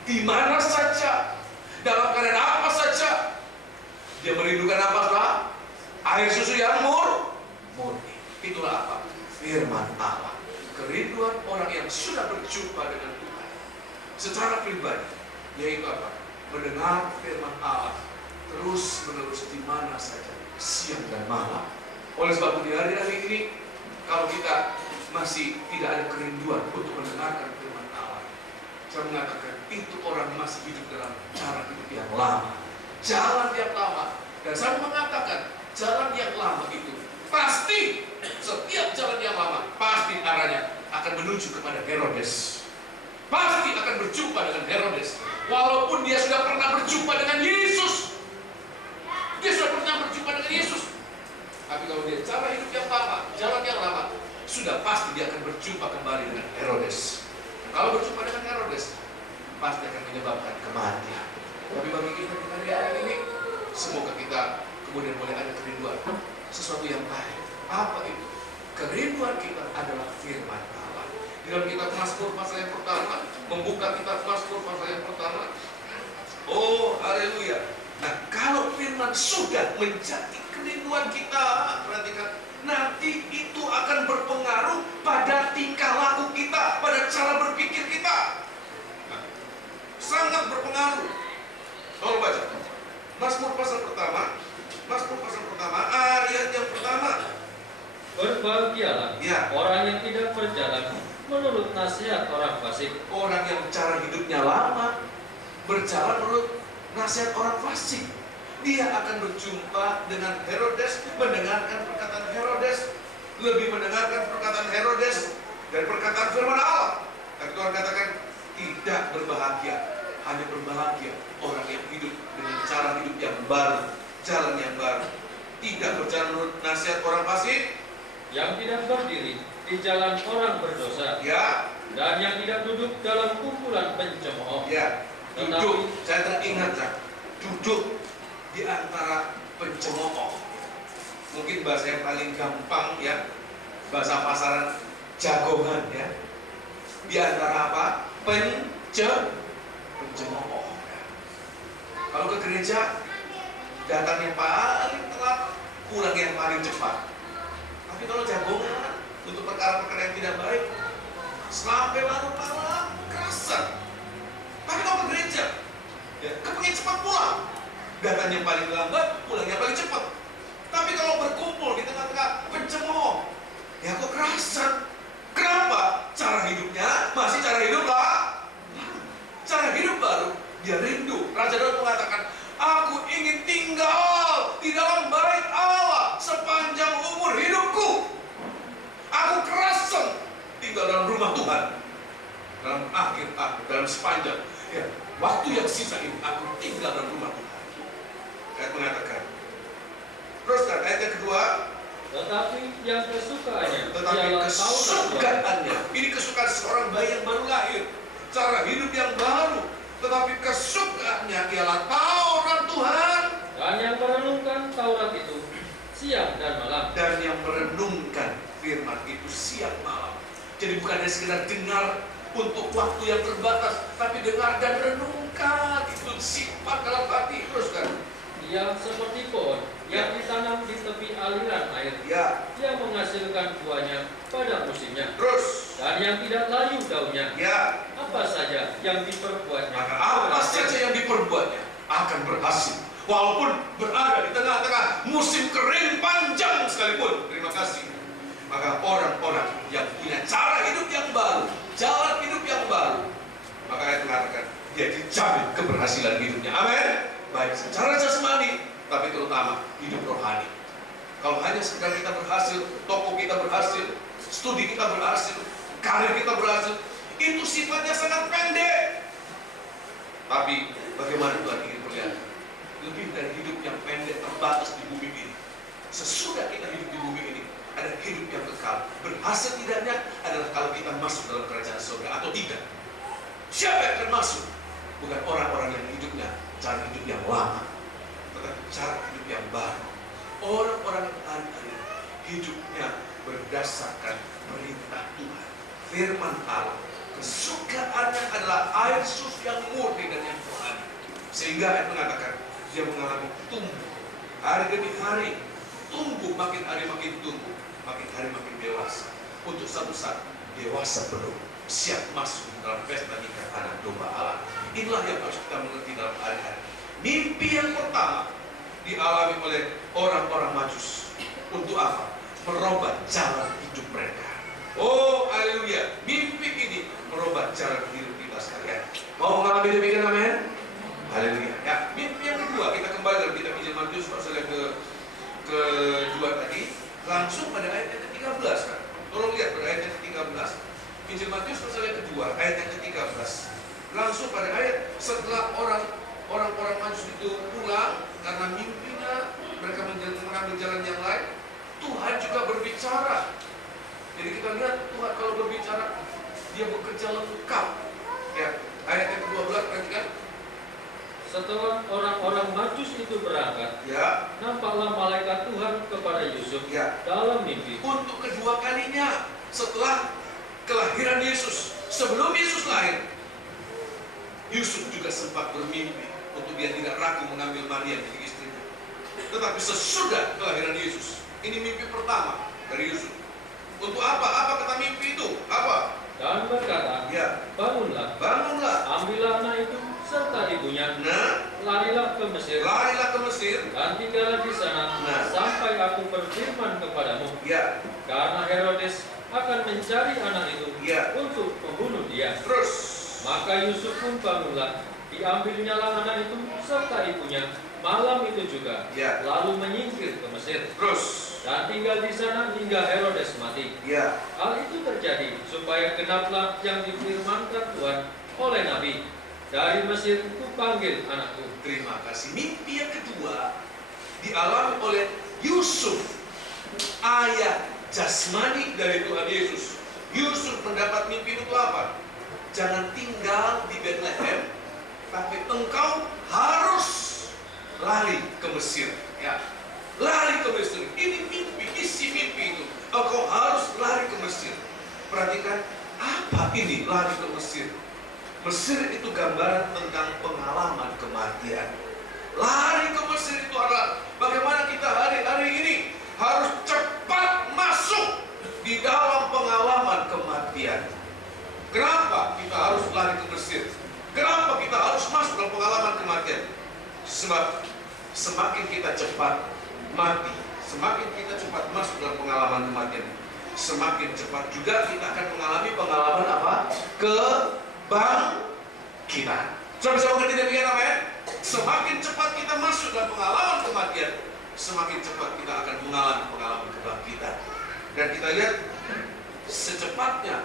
di mana saja, dalam keadaan apa saja, dia merindukan apa, saudara? Air susu yang murni. Itulah apa? Firman Allah. Kerinduan orang yang sudah berjumpa dengan Tuhan secara pribadi, yaitu apa? Mendengar firman Allah terus menerus di mana saja, siang dan malam. Oleh sebab itu di hari-hari ini, kalau kita masih tidak ada kerinduan untuk mendengarkan firman Allah, saya mengatakan itu orang masih hidup dalam cara hidup yang lama, jalan yang lama. Dan saya mengatakan jalan yang lama itu pasti, setiap jalan yang lama pasti arahnya akan menuju kepada Herodes. Pasti akan berjumpa dengan Herodes. Walaupun dia sudah pernah berjumpa dengan Yesus, dia sudah pernah berjumpa dengan Yesus, tapi kalau dia cara hidup yang lama, jalan yang lama, sudah pasti dia akan berjumpa kembali dengan Herodes. Kalau berjumpa dengan Herodes, pasti akan menyebabkan kematian. Tapi bagi kita di hari ini, semoga kita kemudian boleh ada kerinduan sesuatu yang baik. Apa itu? Kerinduan kita adalah firman Allah. Di dalam kitab Mazmur pasal yang pertama, membuka kitab Mazmur pasal yang pertama. Oh, haleluya. Nah, kalau firman sudah menjadi kerinduan kita, perhatikan, nanti itu akan berpengaruh pada tingkah laku kita, pada cara berpikir kita. Nah, sangat berpengaruh. Tolong baca Mazmur pasal pertama, ayat yang pertama. Berbahagialah orang yang tidak berjalan menurut nasihat orang fasik. Orang yang cara hidupnya lama berjalan menurut nasihat orang fasik, dia akan berjumpa dengan Herodes, mendengarkan perkataan Herodes, lebih mendengarkan perkataan Herodes dan perkataan firman Allah. Dan Tuhan katakan tidak berbahagia, hanya berbahagia orang yang hidup dengan cara hidup yang baru, jalan yang baru, tidak berjalan menurut nasihat orang fasik, yang tidak berdiri di jalan orang berdosa, ya, dan yang tidak duduk dalam kumpulan pencemooh. Ya, duduk, saya teringat, duduk di antara pencemooh. Mungkin bahasa yang paling gampang ya, bahasa pasaran jagongan ya. Di antara apa? Pencemooh. Ya. Kalau ke gereja, datang yang paling telat, pulang yang paling cepat. Tapi kalau jagongan untuk perkara-perkara yang tidak baik, sampai larut malam, kerasan. Tapi kalau ke gereja, ya, kepengen cepat pulang, datang yang paling lambat, pulang yang paling cepat. Tapi kalau berkumpul di tengah-tengah pencemooh, ya kok kerasan. Kenapa? Cara hidupnya masih cara hidup lah. Cara hidup baru, dia rindu. Raja Daud mengatakan, aku ingin tinggal di dalam bait Allah sepanjang umur hidupku. Aku kerasan tinggal dalam rumah Tuhan. Dalam dalam sepanjang waktu yang sisa ini, aku tinggal dalam rumah Tuhan. Saya mengatakan. Terus ayat yang kedua. Tetapi yang kesukaannya, ini kesukaan seorang bayi yang baru lahir, cara hidup yang baru. Tetapi kesukaannya ialah Taurat Tuhan. Dan yang merenungkan Taurat itu siang dan malam. Dan yang merenungkan firman itu siang malam. Jadi bukan hanya sekedar dengar untuk waktu yang terbatas, tapi dengar dan renungkan. Itu sifat dalam hati. Terus kan? Yang seperti pohon yang ditanam di tepi aliran air, yang menghasilkan buahnya pada musimnya. Terus. Dan yang tidak layu daunnya, apa saja yang diperbuatnya, maka apa saja yang diperbuatnya akan berhasil. Walaupun berada di tengah-tengah musim kering panjang sekalipun. Terima kasih. Maka orang-orang yang punya cara hidup yang baru, jalan hidup yang baru, maka ayat mengatakan dia dijamin keberhasilan hidupnya. Amin. Baik secara jasmani, tapi terutama hidup rohani. Kalau hanya sekedar kita berhasil, toko kita berhasil, studi kita berhasil, karir kita berhasil, itu sifatnya sangat pendek. Tapi bagaimana Tuhan ingin perlihatkan? Lebih dari hidup yang pendek terbatas di bumi ini. Sesudah kita hidup di bumi ini, ada hidup yang kekal. Berhasil tidaknya adalah kalau kita masuk dalam kerajaan surga atau tidak. Siapa yang akan masuk? Bukan orang-orang yang hidupnya cara hidup yang lama, tetapi cara hidup yang baru. Orang-orang yang hari-hari hidupnya berdasarkan perintah Tuhan, firman Allah. Kesukaannya adalah air susu yang murni dan yang rohani. Sehingga ayat mengatakan dia mengalami tumbuh hari demi hari, tumbuh makin hari makin tumbuh, makin hari makin dewasa. Untuk satu saat dewasa penuh, siap masuk dalam pesta nikah anak domba Allah. Inilah yang harus kita mengerti dalam hari-hari. Mimpi yang pertama dialami oleh orang-orang Majus. Untuk apa? Merubah jalan hidup mereka. Oh, haleluya. Mimpi ini merubah jalan hidup kita sekalian. Mau mengalami demikian, amin? Haleluya. Ya, mimpi yang kedua, kita kembali dalam kitab Injil Matius pasal yang kedua tadi, langsung pada ayat yang ke-13 kan. Tolong lihat pada ayat yang ke-13. Injil Matius pasal yang kedua, ayat yang ke-13. Langsung pada ayat setelah orang-orang Majus itu pulang karena mimpinya mereka mengambil jalan yang lain, Tuhan juga berbicara. Jadi kita lihat Tuhan kalau berbicara dia bekerja lengkap. Ya, ayat yang ke-12 perhatikan. Setelah orang-orang Majus itu berangkat, Ya, nampaklah malaikat Tuhan kepada Yusuf ya, dalam mimpi. untuk kedua kalinya setelah kelahiran Yesus. Sebelum Yesus lahir, Yusuf juga sempat bermimpi untuk dia tidak ragu mengambil Maria menjadi istrinya. Tetapi sesudah kelahiran Yesus, ini mimpi pertama dari Yusuf. Untuk apa? Apa kata mimpi itu? Apa? Dan berkata, Ya, bangunlah, ambillah anak itu serta ibunya, larilah ke Mesir, dan tinggallah di sana sampai aku berfirman kepadamu. Ya, Karena Herodes akan mencari anak itu untuk membunuh dia. terus. Maka Yusuf pun bangunlah, diambilnyalah anak itu serta ibunya malam itu juga, lalu menyingkir ke Mesir, Terus. dan tinggal di sana hingga Herodes mati. Ya, Hal itu terjadi supaya genaplah yang difirmankan Tuhan oleh Nabi, dari Mesir kupanggil anakku. terima kasih. Mimpi yang kedua dialami oleh Yusuf, ayah jasmani dari Tuhan Yesus. Yusuf mendapat mimpi itu apa? Jangan tinggal di Bethlehem, tapi engkau harus lari ke Mesir. Ya, lari ke Mesir. Ini mimpi, isi mimpi itu. Engkau harus lari ke Mesir. Perhatikan, apa ini lari ke Mesir? Mesir itu gambaran tentang pengalaman kematian. Lari ke Mesir itu adalah bagaimana kita hari-hari ini harus cepat masuk di dalam pengalaman kematian. Kenapa kita harus lari ke Mesir? Kenapa kita harus masuk dalam pengalaman kematian? Sebab semakin kita cepat mati, semakin kita cepat masuk dalam pengalaman kematian, semakin cepat juga kita akan mengalami pengalaman apa? Kebangkitan. Sudah bisa mengerti demikian apa ya? Semakin cepat kita masuk dalam pengalaman kematian, semakin cepat kita akan mengalami pengalaman kebangkitan. Dan kita lihat secepatnya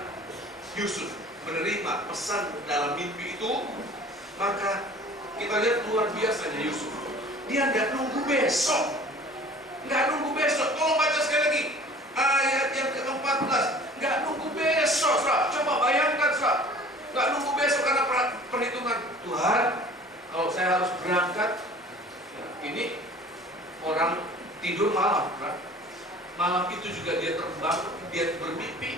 Yusuf menerima pesan dalam mimpi itu, maka kita lihat luar biasanya Yusuf. Dia nggak nunggu besok, Tolong baca sekali lagi ayat yang ke-14. Nggak nunggu besok, saudara. Coba bayangkan, saudara. Nggak nunggu besok karena perhitungan Tuhan. Kalau saya harus berangkat, ya, ini orang tidur malam, saudara. Malam itu juga dia terbangun, dia bermimpi,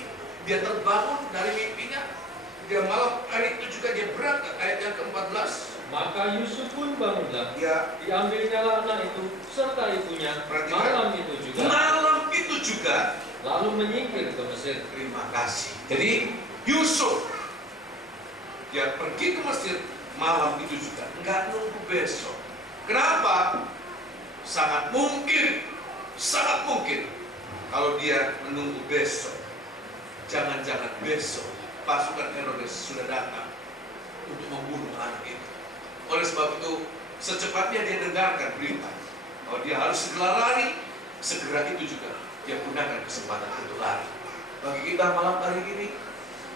dia terbangun dari mimpinya. Dia malam hari itu juga dia berangkat. Ayat yang ke-14. Maka Yusuf pun bangunlah, Ya, diambilnyalah anak itu serta ibunya malam itu juga, lalu menyingkir ke Mesir. terima kasih. Jadi Yusuf Dia pergi ke Mesir malam itu juga, nggak nunggu besok. Kenapa? Sangat mungkin kalau dia menunggu besok, jangan-jangan besok pasukan Herodes sudah datang untuk membunuh anak itu. Oleh sebab itu, secepatnya dia dengarkan berita bahwa dia harus segera lari, segera itu juga dia gunakan kesempatan untuk lari. Bagi kita malam hari ini,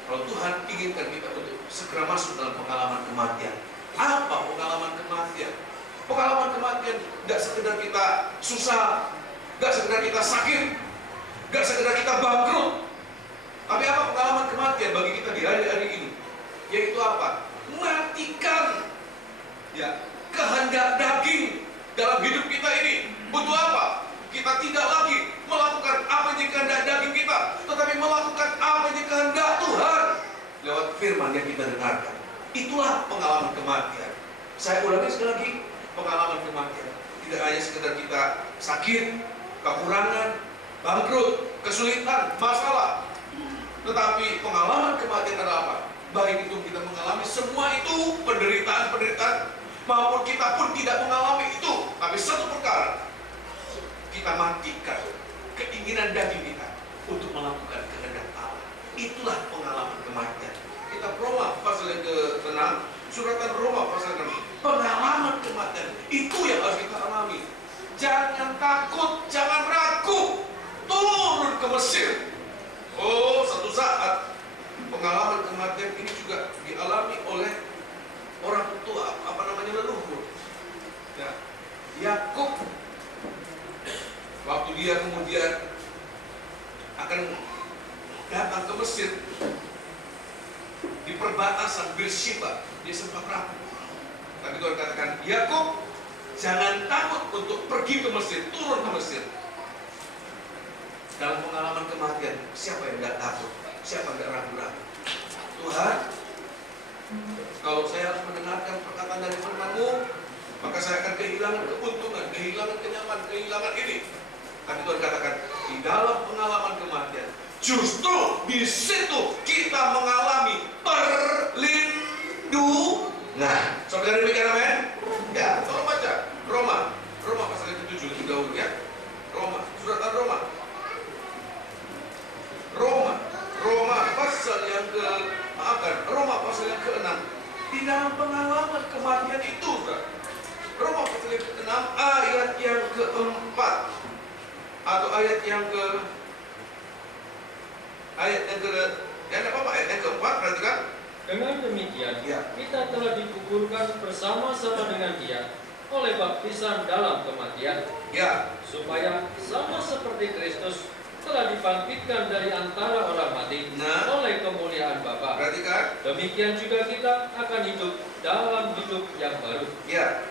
kalau Tuhan inginkan kita untuk segera masuk dalam pengalaman kematian. Apa pengalaman kematian? Pengalaman kematian tidak sekedar kita susah, tidak sekedar kita sakit, tidak sekedar kita bangkrut. Tapi apa pengalaman kematian bagi kita di hari-hari ini? Yaitu apa? Matikan ya kehendak daging dalam hidup kita ini. Butuh apa? Kita tidak lagi melakukan apa yang kehendak daging kita, tetapi melakukan apa yang kehendak Tuhan lewat firman yang kita dengarkan. Itulah pengalaman kematian. Saya ulangi sekali lagi, pengalaman kematian tidak hanya sekedar kita sakit, kekurangan, bangkrut, kesulitan, masalah, tetapi pengalaman kematian adalah apa? Baik itu kita mengalami semua itu, penderitaan-penderitaan, maupun kita pun tidak mengalami itu, tapi satu perkara, kita matikan keinginan daging kita untuk melakukan kehendak Allah. Itulah pengalaman kematian. Kita Roma pasal yang ke-6, suratan Roma pasal yang ke-6, pengalaman kematian itu yang harus kita alami. Jangan takut, jangan ragu, turun ke Mesir. Oh, satu saat pengalaman kematian ini juga dialami oleh orang tua, leluhur. Ya, Yakub waktu dia kemudian akan datang ke Mesir, di perbatasan Beersheba dia sempat ragu. Tapi Tuhan katakan, Yakub, jangan takut untuk pergi ke Mesir, turun ke Mesir. Dalam pengalaman kematian, siapa yang tidak takut? Siapa yang tidak ragu-ragu? Tuhan, kalau saya harus mendengarkan perkataan dari firman-Mu, maka saya akan kehilangan keuntungan, kehilangan kenyamanan, kehilangan ini. Tapi Tuhan katakan, di dalam pengalaman kematian, justru di situ kita mengalami perlindungan. Saudara demikian, amin? Ya, tolong baca Roma pasal yang ke-7 lebih dahulu ya. Suratan Roma pasal yang pasal yang ke-6. Di dalam pengalaman kematian itu, Roma pasal yang ke-6 ayat yang ke-4 atau ayat yang ke-4, perhatikan. Dengan demikian, ya, kita telah dikuburkan bersama-sama dengan Dia oleh baptisan dalam kematian, ya, supaya sama seperti Kristus telah dibangkitkan dari antara orang mati oleh kemuliaan Bapa. Perhatikan. Demikian juga kita akan hidup dalam hidup yang baru. Ya.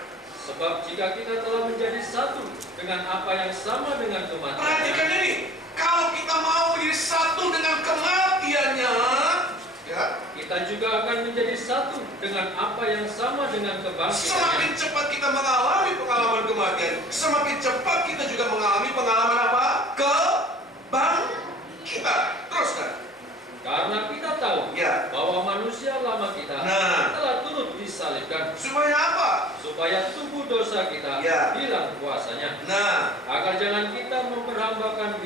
Sebab jika kita telah menjadi satu dengan apa yang sama dengan kematian. Perhatikan ini. Kalau kita mau menjadi satu dengan kematiannya, ya, kita juga akan menjadi satu dengan apa yang sama dengan kebangkitannya. Semakin cepat kita mengalami pengalaman kematian, semakin cepat kita juga mengalami pengalaman apa? Kebangkitan. Teruskan. Karena kita tahu ya, bahwa manusia lama kita telah turut disalibkan. Supaya apa? Supaya tubuh dosa kita hilang kuasanya. Agar jangan kita menghambakan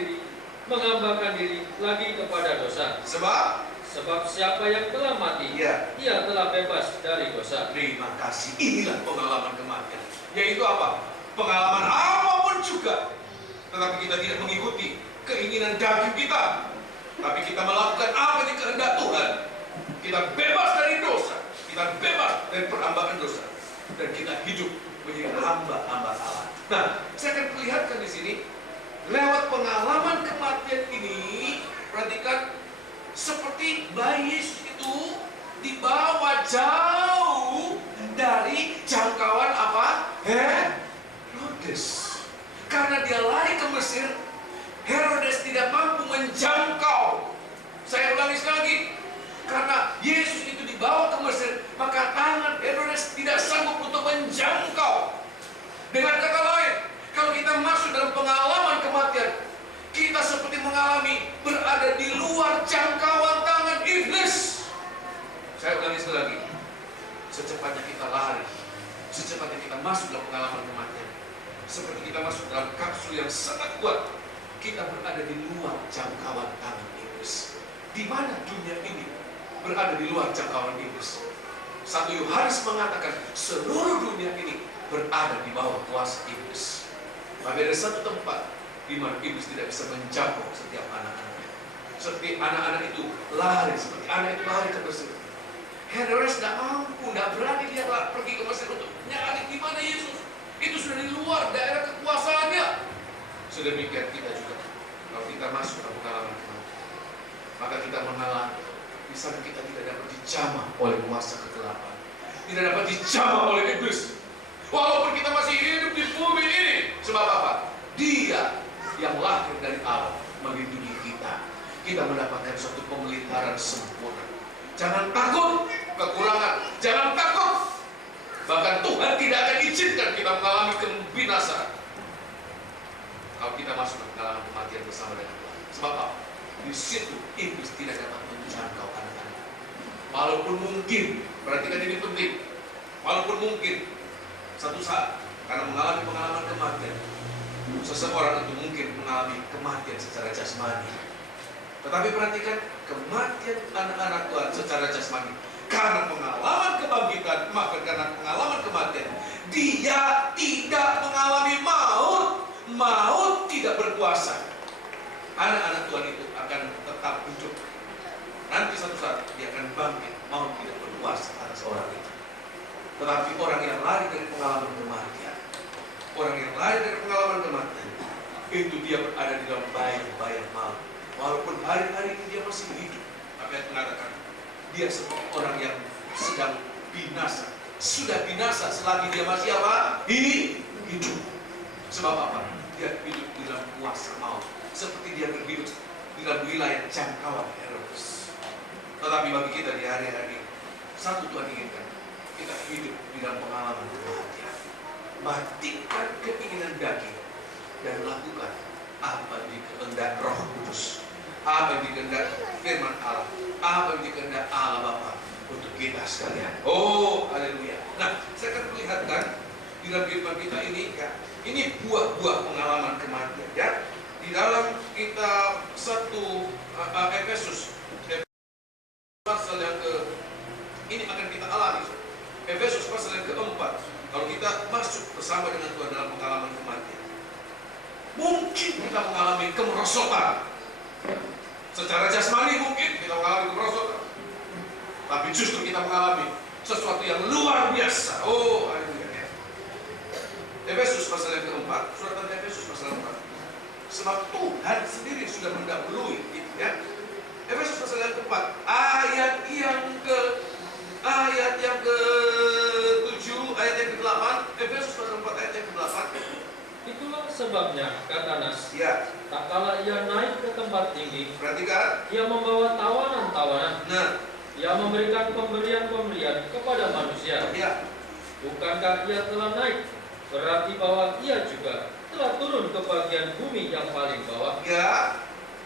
diri lagi kepada dosa. Sebab siapa yang telah mati, ia telah bebas dari dosa. Terima kasih. Inilah pengalaman kematian. Yaitu apa? Pengalaman apapun juga, tetapi kita tidak mengikuti keinginan daging kita, tapi kita melakukan apa yang kehendak Tuhan. Kita bebas dari dosa, kita bebas dari perhambaan dosa, dan kita hidup menjadi hamba-hamba Allah. Nah, saya akan perlihatkan di sini lewat pengalaman kematian ini. Perhatikan, seperti bayi Yesus itu dibawa jauh dari jangkauan apa? Herodes. Karena dia lari ke Mesir, Herodes tidak mampu menjangkau. Saya ulangi sekali lagi. Karena Yesus itu dibawa ke Mesir, maka tangan Herodes tidak sanggup untuk menjangkau. Dengan kata lain, kalau kita masuk dalam pengalaman kematian, kita seperti mengalami berada di luar jangkauan tangan iblis. Saya ulangi sekali lagi. secepatnya kita lari, secepatnya kita masuk dalam pengalaman kematian. Seperti kita masuk dalam kapsul yang sangat kuat, kita berada di luar jangkauan tangan iblis. Di mana dunia ini berada di luar jangkauan iblis? 1 Yohanes mengatakan seluruh dunia ini berada di bawah kuasa iblis. Tapi ada satu tempat di mana iblis tidak bisa menjangkau setiap anak-anaknya. Seperti anak-anak itu lari, seperti anak itu lari ke Mesir. Herodes tidak mampu, tidak berani dia pergi ke Mesir untuk nyari di mana Yesus. Itu sudah di luar daerah kekuasaannya. Sedemikian kita juga. Kalau kita masuk ke pengalaman kematian, maka kita mengalami di sana kita tidak dapat dijamah oleh kuasa kegelapan, tidak dapat dijamah oleh iblis. Walaupun kita masih hidup di bumi ini, sebab apa? Dia yang lahir dari Allah melindungi kita. Kita mendapatkan suatu pemeliharaan sempurna. Jangan takut kekurangan, jangan takut. Bahkan Tuhan tidak akan izinkan kita mengalami kebinasaan kalau kita masuk ke pengalaman kematian bersama dengan Tuhan. Sebab apa? Di situ iblis tidak dapat menjangkau anak-anak. Walaupun mungkin, perhatikan ini penting. Walaupun mungkin satu saat karena mengalami pengalaman kematian, seseorang itu mungkin mengalami kematian secara jasmani. Tetapi perhatikan kematian anak-anak Tuhan secara jasmani. Karena pengalaman kebangkitan, maka karena pengalaman kematian, dia tidak mengalami maut. Maut tidak berkuasa. Anak-anak Tuhan itu akan tetap hidup. Nanti satu saat dia akan bangkit. Maut tidak berkuasa atas orang itu. Tetapi orang yang lari dari pengalaman kematian, orang yang lari dari pengalaman kematian, itu dia berada di dalam bayang-bayang maut. Walaupun hari-hari ini dia masih hidup, tapi yang mengatakan dia seperti orang yang sedang binasa. Sudah binasa selagi dia masih apa? Hidup. Sebab apa? Dia hidup di dalam kuasa maut. Seperti dia berhidup di dalam wilayah jangkauan Herodes. Tetapi bagi kita di hari-hari ini, satu Tuhan inginkan, kita hidup di dalam pengalaman kematian. Matikan keinginan daging dan lakukan apa yang dikehendak Roh Kudus, apa yang dikehendak firman Allah, apa yang dikehendak Allah Bapa untuk kita sekalian. Oh, haleluya. Nah, saya akan perlihatkan di dalam kehidupan kita ini, ya, ini buah-buah pengalaman kematian, ya. Di dalam kitab 1 Efesus pasal yang ini akan kita alami. Efesus pasal yang keempat. Kalau kita masuk bersama dengan Tuhan dalam pengalaman kematian, mungkin kita mengalami kemerosotan. Secara jasmani mungkin kita mengalami kemerosotan, tapi justru kita mengalami sesuatu yang luar biasa. Oh, haleluya. Efesus pasal yang keempat, surat Efesus pasal 4. Sebab Tuhan sendiri sudah mendahului, gitu, ya. Efesus pasal yang keempat, ayat yang ke-7, ayat yang ke-8, Efesus pasal 4 ayat yang ke-8. Itulah sebabnya, kata Nas, Ya. tak kala ia naik ke tempat tinggi, Perhatikan. ia membawa tawanan-tawanan, Nah, ia memberikan pemberian-pemberian kepada manusia. ya. Bukankah ia telah naik? Berarti bahwa ia juga telah turun ke bagian bumi yang paling bawah. Ya.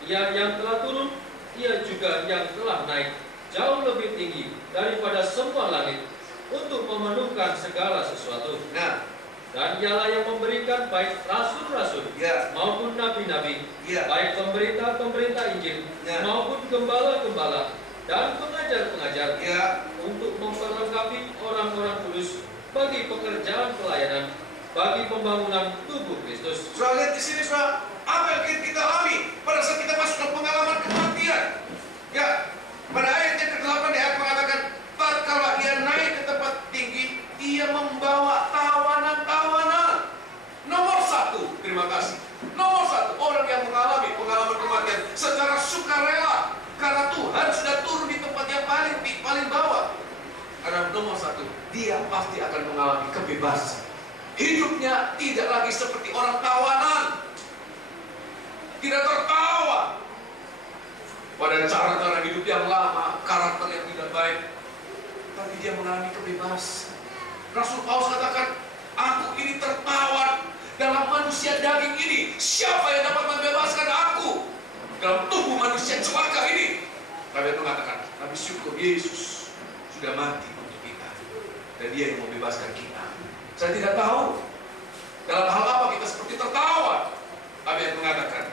Ia yang telah turun, ia juga yang telah naik jauh lebih tinggi daripada semua langit untuk memenuhkan segala sesuatu. Nah, Dan ialah yang memberikan baik rasul-rasul ya. maupun nabi-nabi, Ya. baik pemberita-pemberita Injil Ya. maupun gembala-gembala dan pengajar-pengajar, Ya. untuk memperlengkapi orang-orang kudus bagi pekerjaan pelayanan, bagi pembangunan tubuh Kristus. Saudara lihat di sini, saudara, apa yang kita alami pada saat kita masuk ke pengalaman kematian. Ya, pada ayat yang ke-8 dia mengatakan, tatkala ia naik ke tempat tinggi, ia membawa tawanan-tawanan. Nomor satu, terima kasih. Nomor satu, orang yang mengalami pengalaman kematian secara sukarela, karena Tuhan sudah turun di tempat yang paling bawah. Karena nomor satu, dia pasti akan mengalami kebebasan. Hidupnya tidak lagi seperti orang tawanan, tidak tertawa pada cara-cara hidup yang lama, karakter yang tidak baik, tapi dia mengalami kebebasan. Rasul Paulus katakan, aku ini tertawan dalam manusia daging ini. Siapa yang dapat membebaskan aku dalam tubuh manusia celaka ini? Tapi mengatakan, tapi syukur Yesus sudah mati untuk kita. dan Dia yang membebaskan kita. Saya tidak tahu dalam hal apa kita seperti tertawa. Tapi yang mengatakan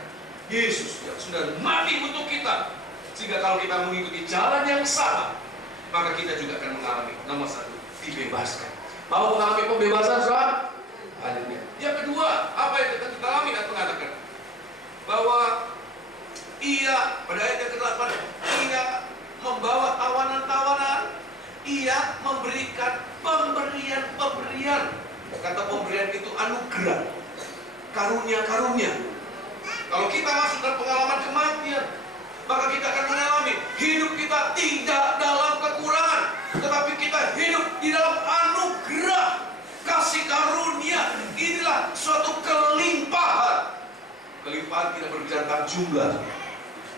Yesus yang sudah mati untuk kita, sehingga kalau kita mengikuti jalan yang sama, maka kita juga akan mengalami nomor satu, dibebaskan. Mau mengalami pembebasan, saudara? Haleluya. Yang kedua, apa yang kita alami dan mengatakan bahwa Ia pada ayat yang ke-8, Ia membawa tawanan-tawanan, Ia memberikan pemberian-pemberian. Kata pemberian itu anugerah, karunia-karunia. Kalau kita masuk dalam pengalaman kematian, maka kita akan mengalami hidup kita tidak dalam kekurangan, tetapi kita hidup di dalam anugerah, kasih karunia. Inilah suatu kelimpahan. Kelimpahan tidak berbicara tentang jumlah,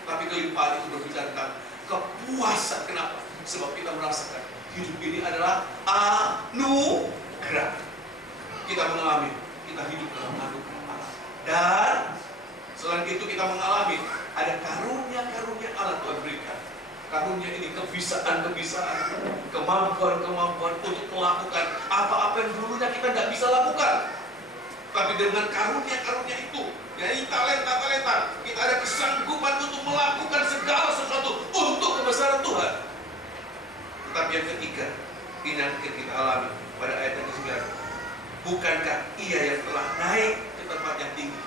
tapi kelimpahan itu berbicara tentang kepuasan. Kenapa? Sebab kita merasakan hidup ini adalah anugerah. Kita mengalami, kita hidup dalam anugerah Allah. Dan selain itu kita mengalami ada karunia-karunia Allah Tuhan berikan. Karunia ini kebisaan-kebisaan, kemampuan-kemampuan untuk melakukan apa-apa yang dulunya kita tidak bisa lakukan. Tapi dengan karunia-karunia itu, yaitu talenta-talenta, kita ada kesanggupan untuk melakukan segala sesuatu untuk kebesaran Tuhan. Tetapi yang ketiga, ini yang kita alami pada ayat yang ke-9. Bukankah Ia yang telah naik ke tempat yang tinggi?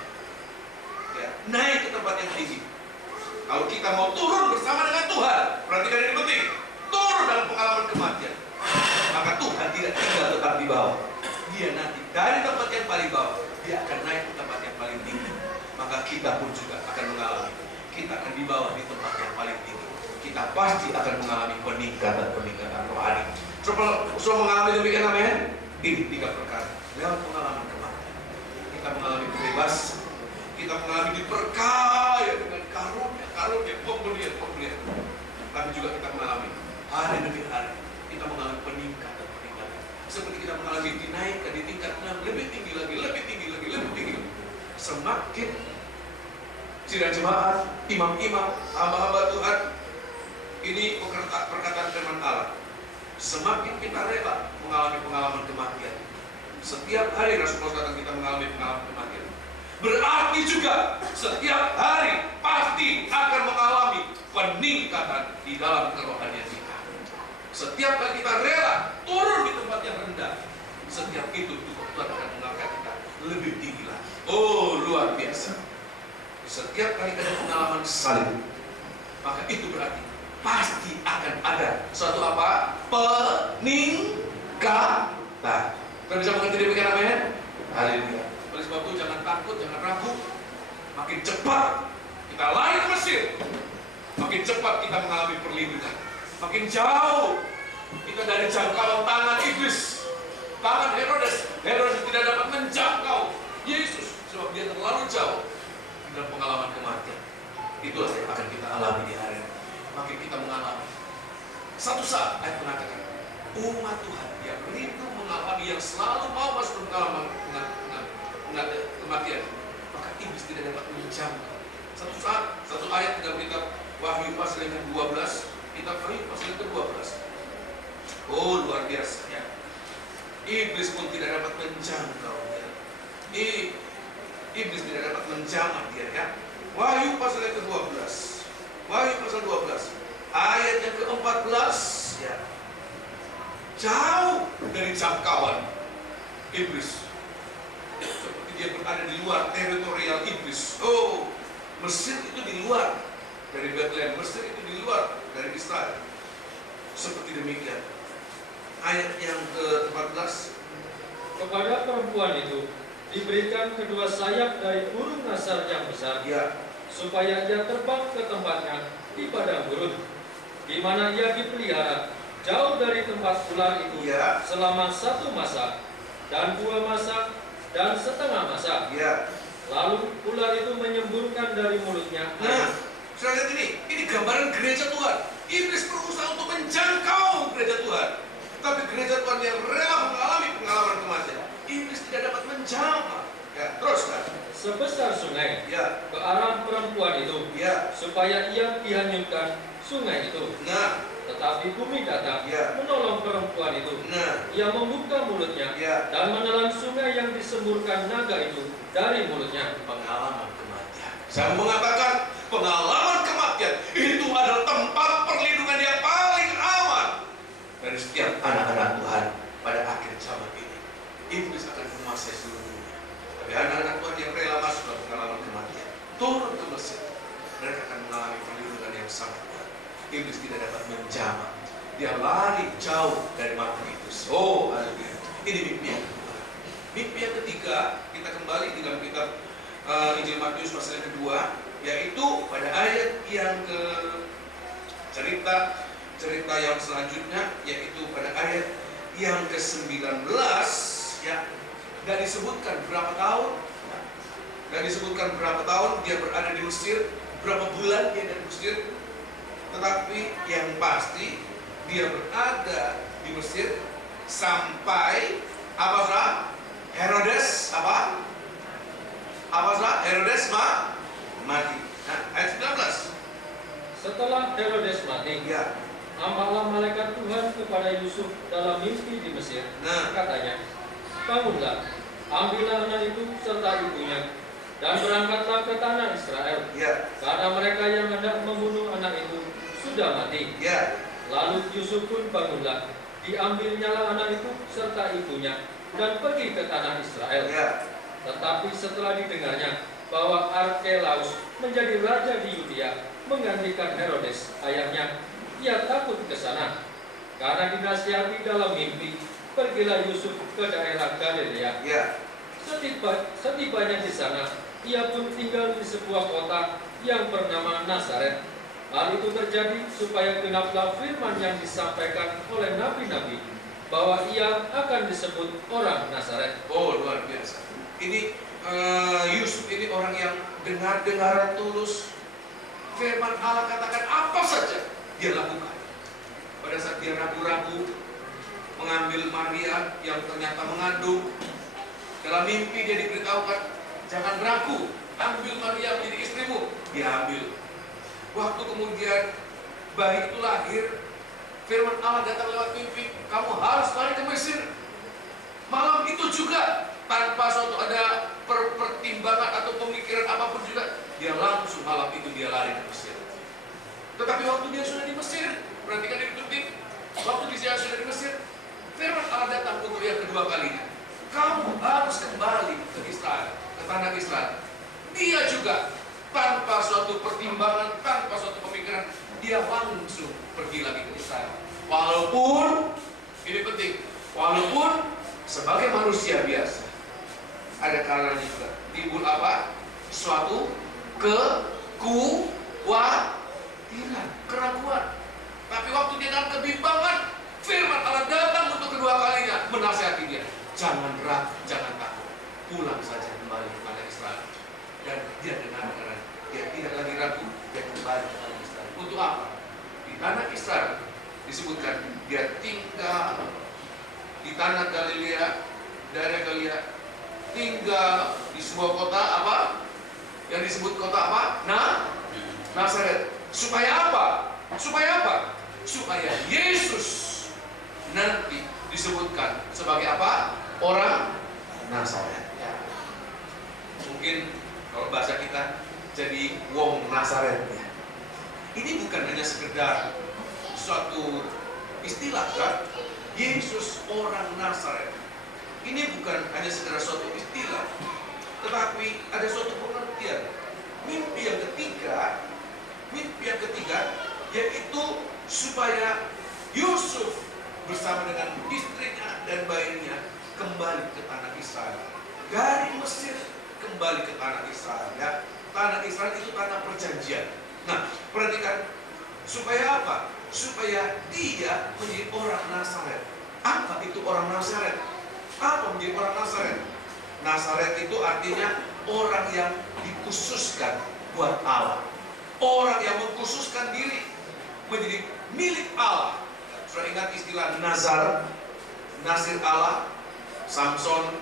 Ya, naik ke tempat yang tinggi. Kalau kita mau turun bersama dengan Tuhan, perhatikan ini penting, turun dalam pengalaman kematian, maka Tuhan tidak tinggal tetap di bawah. Dia nanti dari tempat yang paling bawah, Dia akan naik ke tempat yang paling tinggi. Maka kita pun juga akan mengalami, kita akan dibawa di tempat yang paling tinggi. Kita pasti akan mengalami peningkatan rohani. Sudah mengalami demikian, amin? Ini 3 perkara. Lewat pengalaman kematian, kita mengalami kebebasan, kita mengalami diberkati dengan karunia, pemberian. Tapi juga kita mengalami hari demi hari, kita mengalami peningkatan. Seperti kita mengalami dinaikkan di tingkat lebih tinggi lagi. Semakin sidang jemaat, imam-imam, hamba-hamba Tuhan, ini perkataan firman Allah. Semakin kita rela mengalami pengalaman kematian, setiap hari Rasulullah katakan kita mengalami pengalaman kematian, berarti juga setiap hari pasti akan mengalami peningkatan di dalam kerohanian kita. Setiap kali kita rela turun di tempat yang rendah, setiap itu Tuhan akan mengangkat kita lebih tinggi lagi. Oh, luar biasa. Setiap kali kita pengalaman salib, maka itu berarti pasti akan ada suatu apa? Peningkatan. Kita bisa mengerti demikian, amin? Haleluya. Oleh sebab itu jangan takut, jangan ragu. Makin cepat kita lari ke Mesir, makin cepat kita mengalami perlindungan. Makin jauh kita dari jangkauan tangan iblis, tangan Herodes. Herodes tidak dapat menjangkau Yesus sebab dia terlalu jauh dalam pengalaman kematian. Itulah yang akan kita alami di hari ini. Makin kita mengalami, satu saat ayat mengatakan umat Tuhan yang rindu mengalami, yang selalu mau masuk ke pengalaman kematian, maka iblis tidak dapat menjangkau. Satu saat, satu ayat dalam kitab Wahyu pasal yang ke-12, kitab Wahyu pasal yang ke-12. Oh, luar biasa ya. Iblis pun tidak dapat menjangkau ya. Iblis tidak dapat menjamah dia ya. Wahyu pasal yang ke-12. Wahyu pasal 12 ayat yang ke-14 ya. Jauh dari jangkauan iblis. Seperti dia berada di luar teritorial iblis. Oh, Mesir itu di luar dari Bethlehem, Mesir itu di luar dari Israel. Seperti demikian. Ayat yang ke-14. Kepada perempuan itu diberikan kedua sayap dari burung nasar yang besar, Ya. supaya ia terbang ke tempatnya di padang gurun, di mana ia dipelihara jauh dari tempat ular itu Ya. selama 1 masa dan 2 masa dan setengah masa. Ya. Lalu ular itu menyemburkan dari mulutnya. Nah, sudah lihat ini gambaran gereja Tuhan. Iblis berusaha untuk menjangkau gereja Tuhan, tapi gereja Tuhan yang rela mengalami pengalaman kematian, iblis tidak dapat menjamah. Ya, terus kan? Sebesar sungai Ya. ke arah perempuan itu, Ya. supaya ia dihanyutkan sungai itu. Nah, Tetapi bumi datang menolong perempuan itu. Ia membuka mulutnya dan menelan sungai yang disemburkan naga itu dari mulutnya. Pengalaman kematian. Saya mengatakan pengalaman kematian itu adalah tempat perlindungan yang paling aman dari setiap anak-anak Tuhan pada akhir zaman ini. Iblis akan menguasai seluruh dunia. Tapi anak-anak Tuhan yang rela masuk dalam pengalaman kematian, turun ke Mesir, mereka akan mengalami perlindungan yang sangat kuat. Iblis tidak dapat menjamah. Dia lari jauh dari makhluk itu. Oh, haleluya. Ini mimpi yang kedua. Mimpi yang ketiga, kita kembali di dalam kitab Injil Matius pasal yang kedua, yaitu pada ayat yang ke cerita yang selanjutnya, yaitu pada ayat yang ke-19, ya, nggak disebutkan berapa tahun, nggak disebutkan berapa tahun dia berada di Mesir, berapa bulan dia ada di Mesir, tetapi yang pasti dia berada di Mesir sampai apa saudara? Herodes Herodes mati. Nah, ayat 19. Setelah Herodes mati, nampaklah malaikat Tuhan kepada Yusuf dalam mimpi di Mesir. Katanya, bangunlah, ambillah anak itu serta ibunya, dan berangkatlah ke tanah Israel. Karena mereka yang hendak membunuh anak itu sudah mati. Lalu Yusuf pun bangunlah, diambilnyalah anak itu serta ibunya, dan pergi ke tanah Israel. Tetapi setelah didengarnya bahwa Arkelaus menjadi raja di Yudea menggantikan Herodes ayahnya, ia takut ke sana. Karena dinasihati dalam mimpi, pergilah Yusuf ke daerah Galilea. Setibanya di sana, ia pun tinggal di sebuah kota yang bernama Nazaret. Hal itu terjadi supaya genaplah firman yang disampaikan oleh nabi-nabi, bahwa ia akan disebut orang Nazaret. Oh, luar biasa. Ini Yusuf ini orang yang dengar-dengaran tulus. Firman Allah katakan apa saja dia lakukan. Pada saat dia ragu-ragu mengambil Maria yang ternyata mengandung, dalam mimpi dia diberitahukan, jangan ragu, ambil Maria menjadi istrimu. Dia ambil. Waktu kemudian bayi itu lahir, firman Allah datang lewat mimpi, kamu harus lari ke Mesir. Malam itu juga, tanpa suatu ada pertimbangan atau pemikiran apapun juga, dia langsung malam itu dia lari ke Mesir. Tetapi waktu dia sudah di Mesir, perhatikan ini penting, waktu dia sudah di Mesir, firman Allah datang untuk yang kedua kalinya. Kamu harus kembali ke Israel, ke tanah Israel. Dia juga tanpa suatu pertimbangan, tanpa suatu pemikiran, dia langsung pergi lagi ke Israel. Walaupun, ini penting, walaupun sebagai manusia biasa, ada kalanya juga timbul apa? Suatu kekhawatiran, keraguan. Tapi waktu dia dalam kebimbangan, firman Allah datang untuk kedua kalinya menasihati dia. Jangan ragu, jangan takut, pulang saja kembali ke tanah Israel. Dan dia dengar-dengar, dia tidak lagi ragu, dia kembali ke tanah Israel. Untuk apa? Di tanah Israel disebutkan dia tinggal di tanah Galilea, daerah Galilea, tinggal di sebuah kota apa? Yang disebut kota apa? Nazaret. Supaya apa? Supaya apa? Supaya Yesus nanti disebutkan sebagai apa? Orang Nazaret. Ya. Mungkin kalau bahasa kita jadi wong Nazaret. Ya. Ini bukan hanya sekedar suatu istilah, kan? Yesus orang Nazaret. Ini bukan hanya sekedar suatu istilah, tetapi ada suatu pengertian. Mimpi yang ketiga, yaitu supaya Yusuf bersama dengan istrinya dan bayinya kembali ke tanah Israel. Dari Mesir kembali ke tanah Israel. Ya, tanah Israel itu tanah perjanjian. Nah, perhatikan, supaya apa? Supaya dia menjadi orang Nazaret. Apa itu orang Nazaret? Apa menjadi orang Nazaret? Nazaret itu artinya orang yang dikhususkan buat Allah. Orang yang mengkhususkan diri menjadi milik Allah. Sudah ingat istilah Nazar? Nasir Allah. Samson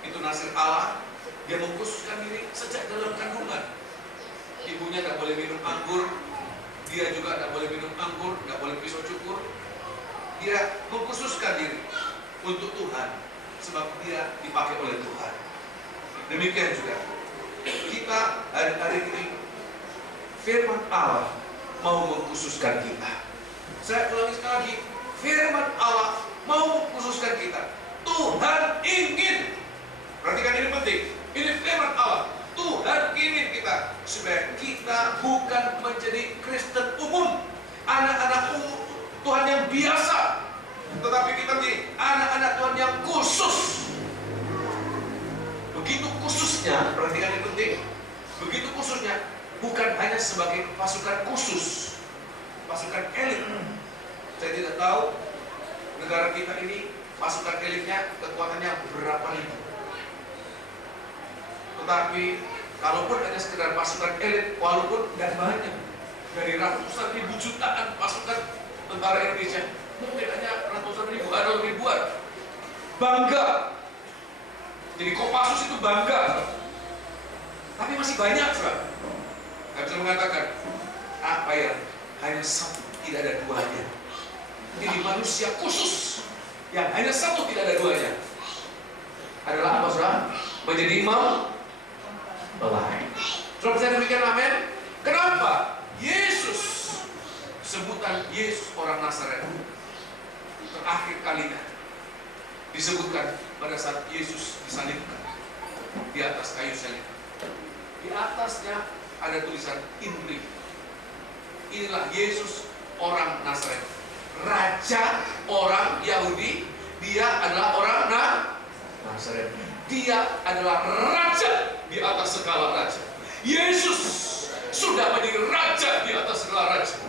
itu nasir Allah. Dia mengkhususkan diri sejak dalam kandungan. Ibunya gak boleh minum anggur, Dia juga tidak boleh minum anggur, tidak boleh pisau cukur. Dia mengkhususkan diri untuk Tuhan, sebab dia dipakai oleh Tuhan. Demikian juga kita hari-hari ini, firman Allah mau mengkhususkan kita. Saya ulangi sekali lagi, firman Allah mau mengkhususkan kita. Tuhan ingin, perhatikan ini penting, ini firman Allah. Tuhan ingin kita supaya kita bukan menjadi Kristen umum, anak-anak Tuhan yang biasa, tetapi kita menjadi anak-anak Tuhan yang khusus. Begitu khususnya, perhatikan ini penting. Begitu khususnya, bukan hanya sebagai pasukan khusus, pasukan elit. Saya tidak tahu negara kita ini pasukan elitnya kekuatannya berapa ribu. Tetapi kalaupun hanya sekedar pasukan elit, walaupun tidak banyak, dari ratusan ribu jutaan pasukan tentara Indonesia, mungkin hanya ratusan ribu atau ribuan, bangga. Jadi Kopassus itu bangga, tapi masih banyak, saudara. Saya bisa mengatakan apa yang hanya satu, tidak ada duanya. Jadi manusia khusus yang hanya satu, tidak ada duanya adalah apa, saudara? Menjadi imam mempelai. Saudara bisa demikian, amin? Kenapa? Yesus, sebutan Yesus orang Nazaret terakhir kalinya disebutkan pada saat Yesus disalibkan di atas kayu salib. Di atasnya ada tulisan Inri. Inilah Yesus orang Nazaret, raja orang Yahudi. Dia adalah orang Nazaret. Dia adalah raja di atas segala raja. Yesus sudah menjadi raja di atas segala raja.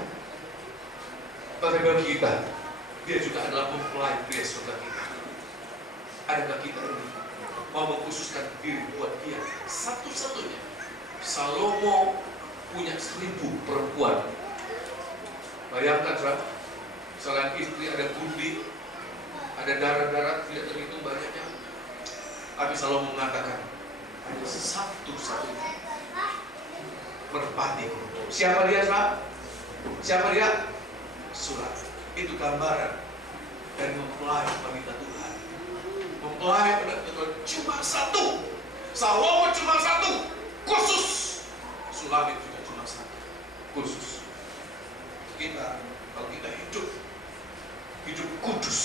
Tapi bagi kita, dia juga adalah mempelai pria surga kita. Adakah kita ini mau mengkhususkan diri buat dia satu-satunya? Salomo punya 1000 perempuan. Bayangkan, saudara, selain istri ada bundi, ada darah-darah tidak terhitung banyaknya. Tapi Salomo mengatakan ada satu-satunya merpati. Siapa dia, saudara? Siapa dia? Surat. Itu gambaran dari mempelai wanita Tuhan. Mempelai wanita Tuhan cuma satu. Salomo cuma satu, khusus. Sulamit juga cuma satu, khusus. Kita, kalau kita hidup kudus,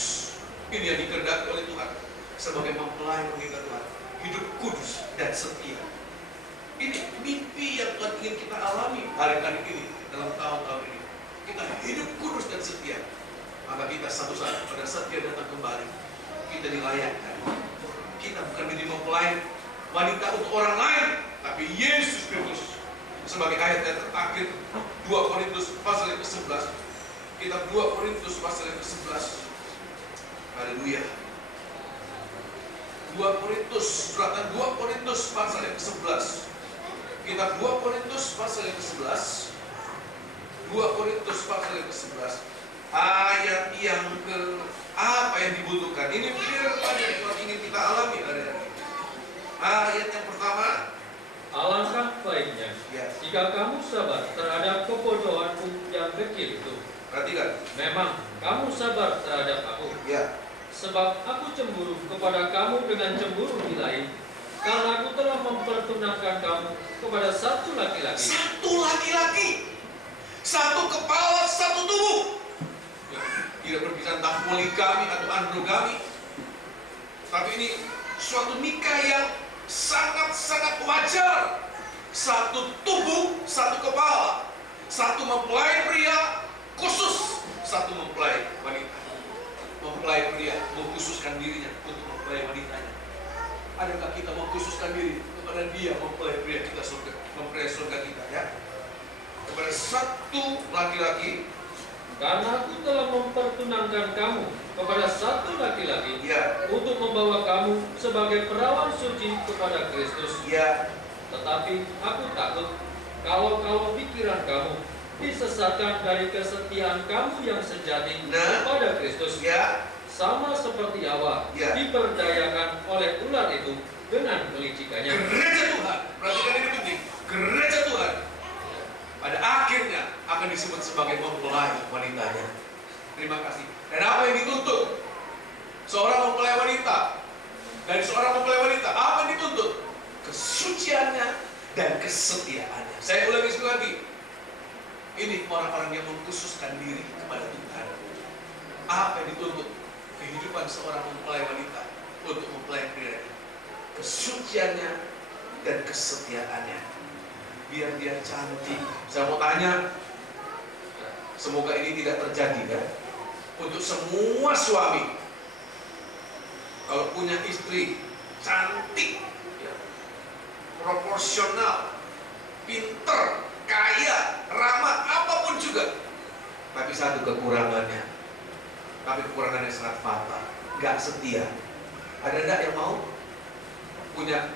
ini yang dikehendaki oleh Tuhan sebagai mempelai wanita Tuhan, hidup kudus dan setia. Ini mimpi yang Tuhan ingin kita alami hari-hari ini, dalam tahun-tahun ini. Kita hidup kudus dan setia, maka kita satu saat pada saat dia datang kembali, kita dilayakkan. Kita bukan menjadi mempelai wanita untuk orang lain, tapi Yesus Kristus. Sebagai ayat-ayat terakhir 2 Korintus pasal yang ke-11. Kitab 2 Korintus pasal yang ke-11. Haleluya. 2 Korintus, suratan 2 Korintus pasal yang ke-11. Kitab 2 Korintus pasal yang ke-11. 2 Korintus pasal yang ke-11. Ayat yang ke apa yang dibutuhkan? Ini firman yang Tuhan ingin kita alami hari-hari ini. Ayat yang pertama, alangkah baiknya jika kamu sabar terhadap kebodohanku yang kecil itu. Perhatikan. Memang kamu sabar terhadap aku. Ya. Sebab aku cemburu kepada kamu dengan cemburu ilahi, karena aku telah mempertunangkan kamu kepada satu laki-laki. Satu laki-laki, satu kepala, satu tubuh. Tidak berbicara tentang poligami atau androgami, tapi ini suatu nikah yang sangat-sangat wajar. Satu tubuh, satu kepala, satu mempelai pria khusus, satu mempelai wanita. Mempelai pria mengkhususkan dirinya untuk mempelai wanitanya. Adakah kita mengkhususkan diri kepada dia, mempelai pria kita surga, mempelai surga kita, ya? Kepada satu laki-laki. Karena aku telah mempertunangkan kamu kepada satu laki-laki, ya, untuk membawa kamu sebagai perawan suci kepada Kristus. Ya. Tetapi aku takut kalau pikiran kamu disesatkan dari kesetiaan kamu yang sejati kepada Kristus. Ya. Sama seperti Hawa diperdayakan oleh ular itu dengan kelicikannya. Gereja Tuhan, perhatikan ini penting. Gereja Tuhan pada akhirnya akan disebut sebagai mempelai wanitanya. Terima kasih. Dan apa yang dituntut seorang mempelai wanita? Dari seorang mempelai wanita, apa yang dituntut? Kesuciannya dan kesetiaannya. Saya ulangi sekali lagi. Ini orang-orang yang mengkhususkan diri kepada Tuhan. Apa yang dituntut? Kehidupan seorang mempelai wanita untuk mempelai pria. Kesuciannya dan kesetiaannya. Biar dia cantik. Saya mau tanya, semoga ini tidak terjadi kan? Untuk semua suami, kalau punya istri cantik, ya, proporsional, pinter, kaya, ramah, apapun juga, tapi satu kekurangannya, tapi kekurangannya sangat fatal, gak setia. Ada enggak yang mau punya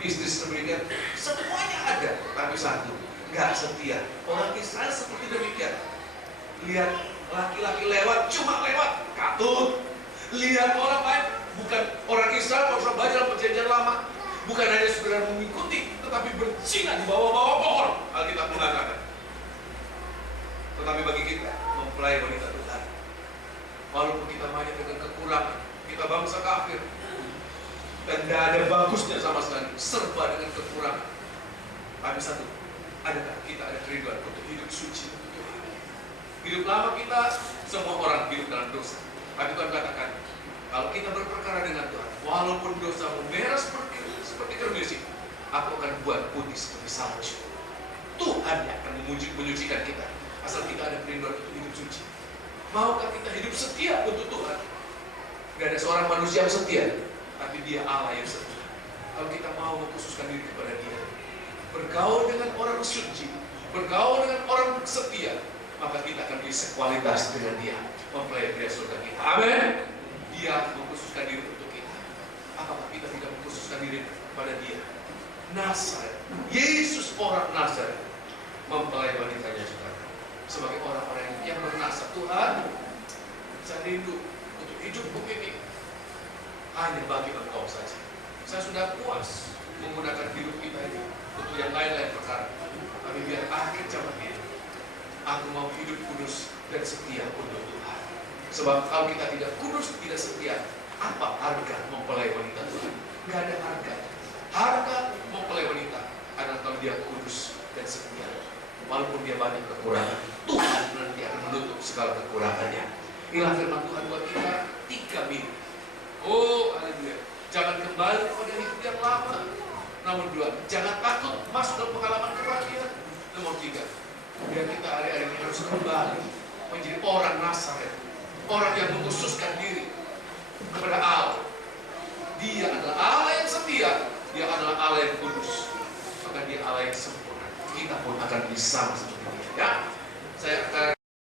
istri sedemikian? Semuanya ada, tapi satu, gak setia. Orang Israel seperti demikian. Lihat laki-laki lewat, cuma lewat, katut. Lihat orang lain, bukan orang Israel, kalau sudah belajar perjanjian lama, bukan hanya sekedar mengikuti, tetapi berzina di bawah-bawah pohon. Alkitab mengatakan. Tetapi bagi kita, mempelai wanita Tuhan, walaupun kita banyak dengan kekurangan, kita bangsa kafir, dan tidak ada bagusnya sama sekali, serba dengan kekurangan. Tapi satu, adakah kita ada kerinduan untuk hidup suci untuk Tuhan? Hidup lama kita, semua orang hidup dalam dosa. Tapi Tuhan katakan, kalau kita berperkara dengan Tuhan, walaupun dosamu merah seperti kermisi, aku akan buat putih seperti salju. Tuhan yang akan menyucikan kita, asal kita ada kerinduan untuk hidup suci. Maukah kita hidup setia untuk Tuhan? Gak ada seorang manusia yang setia, tapi Dia Allah yang setia. Kalau kita mau mengkhususkan diri kepada Dia, bergaul dengan orang suci, bergaul dengan orang setia, maka kita akan bisa sekualitas dengan Dia, mempelai pria surga kita. Amin. Dia mengkhususkan diri untuk kita. Apakah kita tidak mengkhususkan diri kepada Dia? Nazaret, Yesus orang Nazaret, mempelai wanitanya juga. Sebagai orang-orang yang bernasar, Tuhan, saya rindu untuk hidupku ini hanya bagi Engkau saja. Saya sudah puas menggunakan hidup kita ini untuk yang lain-lain perkara. Tapi biar akhir zaman ini, aku mau hidup kudus dan setia untuk Tuhan. Sebab kalau kita tidak kudus, tidak setia, apa harga mempelai wanita Tuhan? Gak ada harga. Harga mempelai wanita adalah kalau dia kudus dan setia. Walaupun dia banyak kekurangan, Tuhan nanti akan menutup segala kekurangannya. Inilah firman Tuhan buat kita 3 minggu. Oh, haleluya. Jangan kembali kepada hidup yang lama. Nomor 2, jangan takut masuk dalam pengalaman kematian. Nomor 3, biar kita hari-hari ini harus kembali menjadi orang Nazaret, orang yang mengkhususkan diri kepada Allah. Dia adalah Allah yang setia, Dia adalah Allah yang kudus, maka Dia Allah yang sempurna. Kita pun akan bisa seperti Dia. Ya, saya akan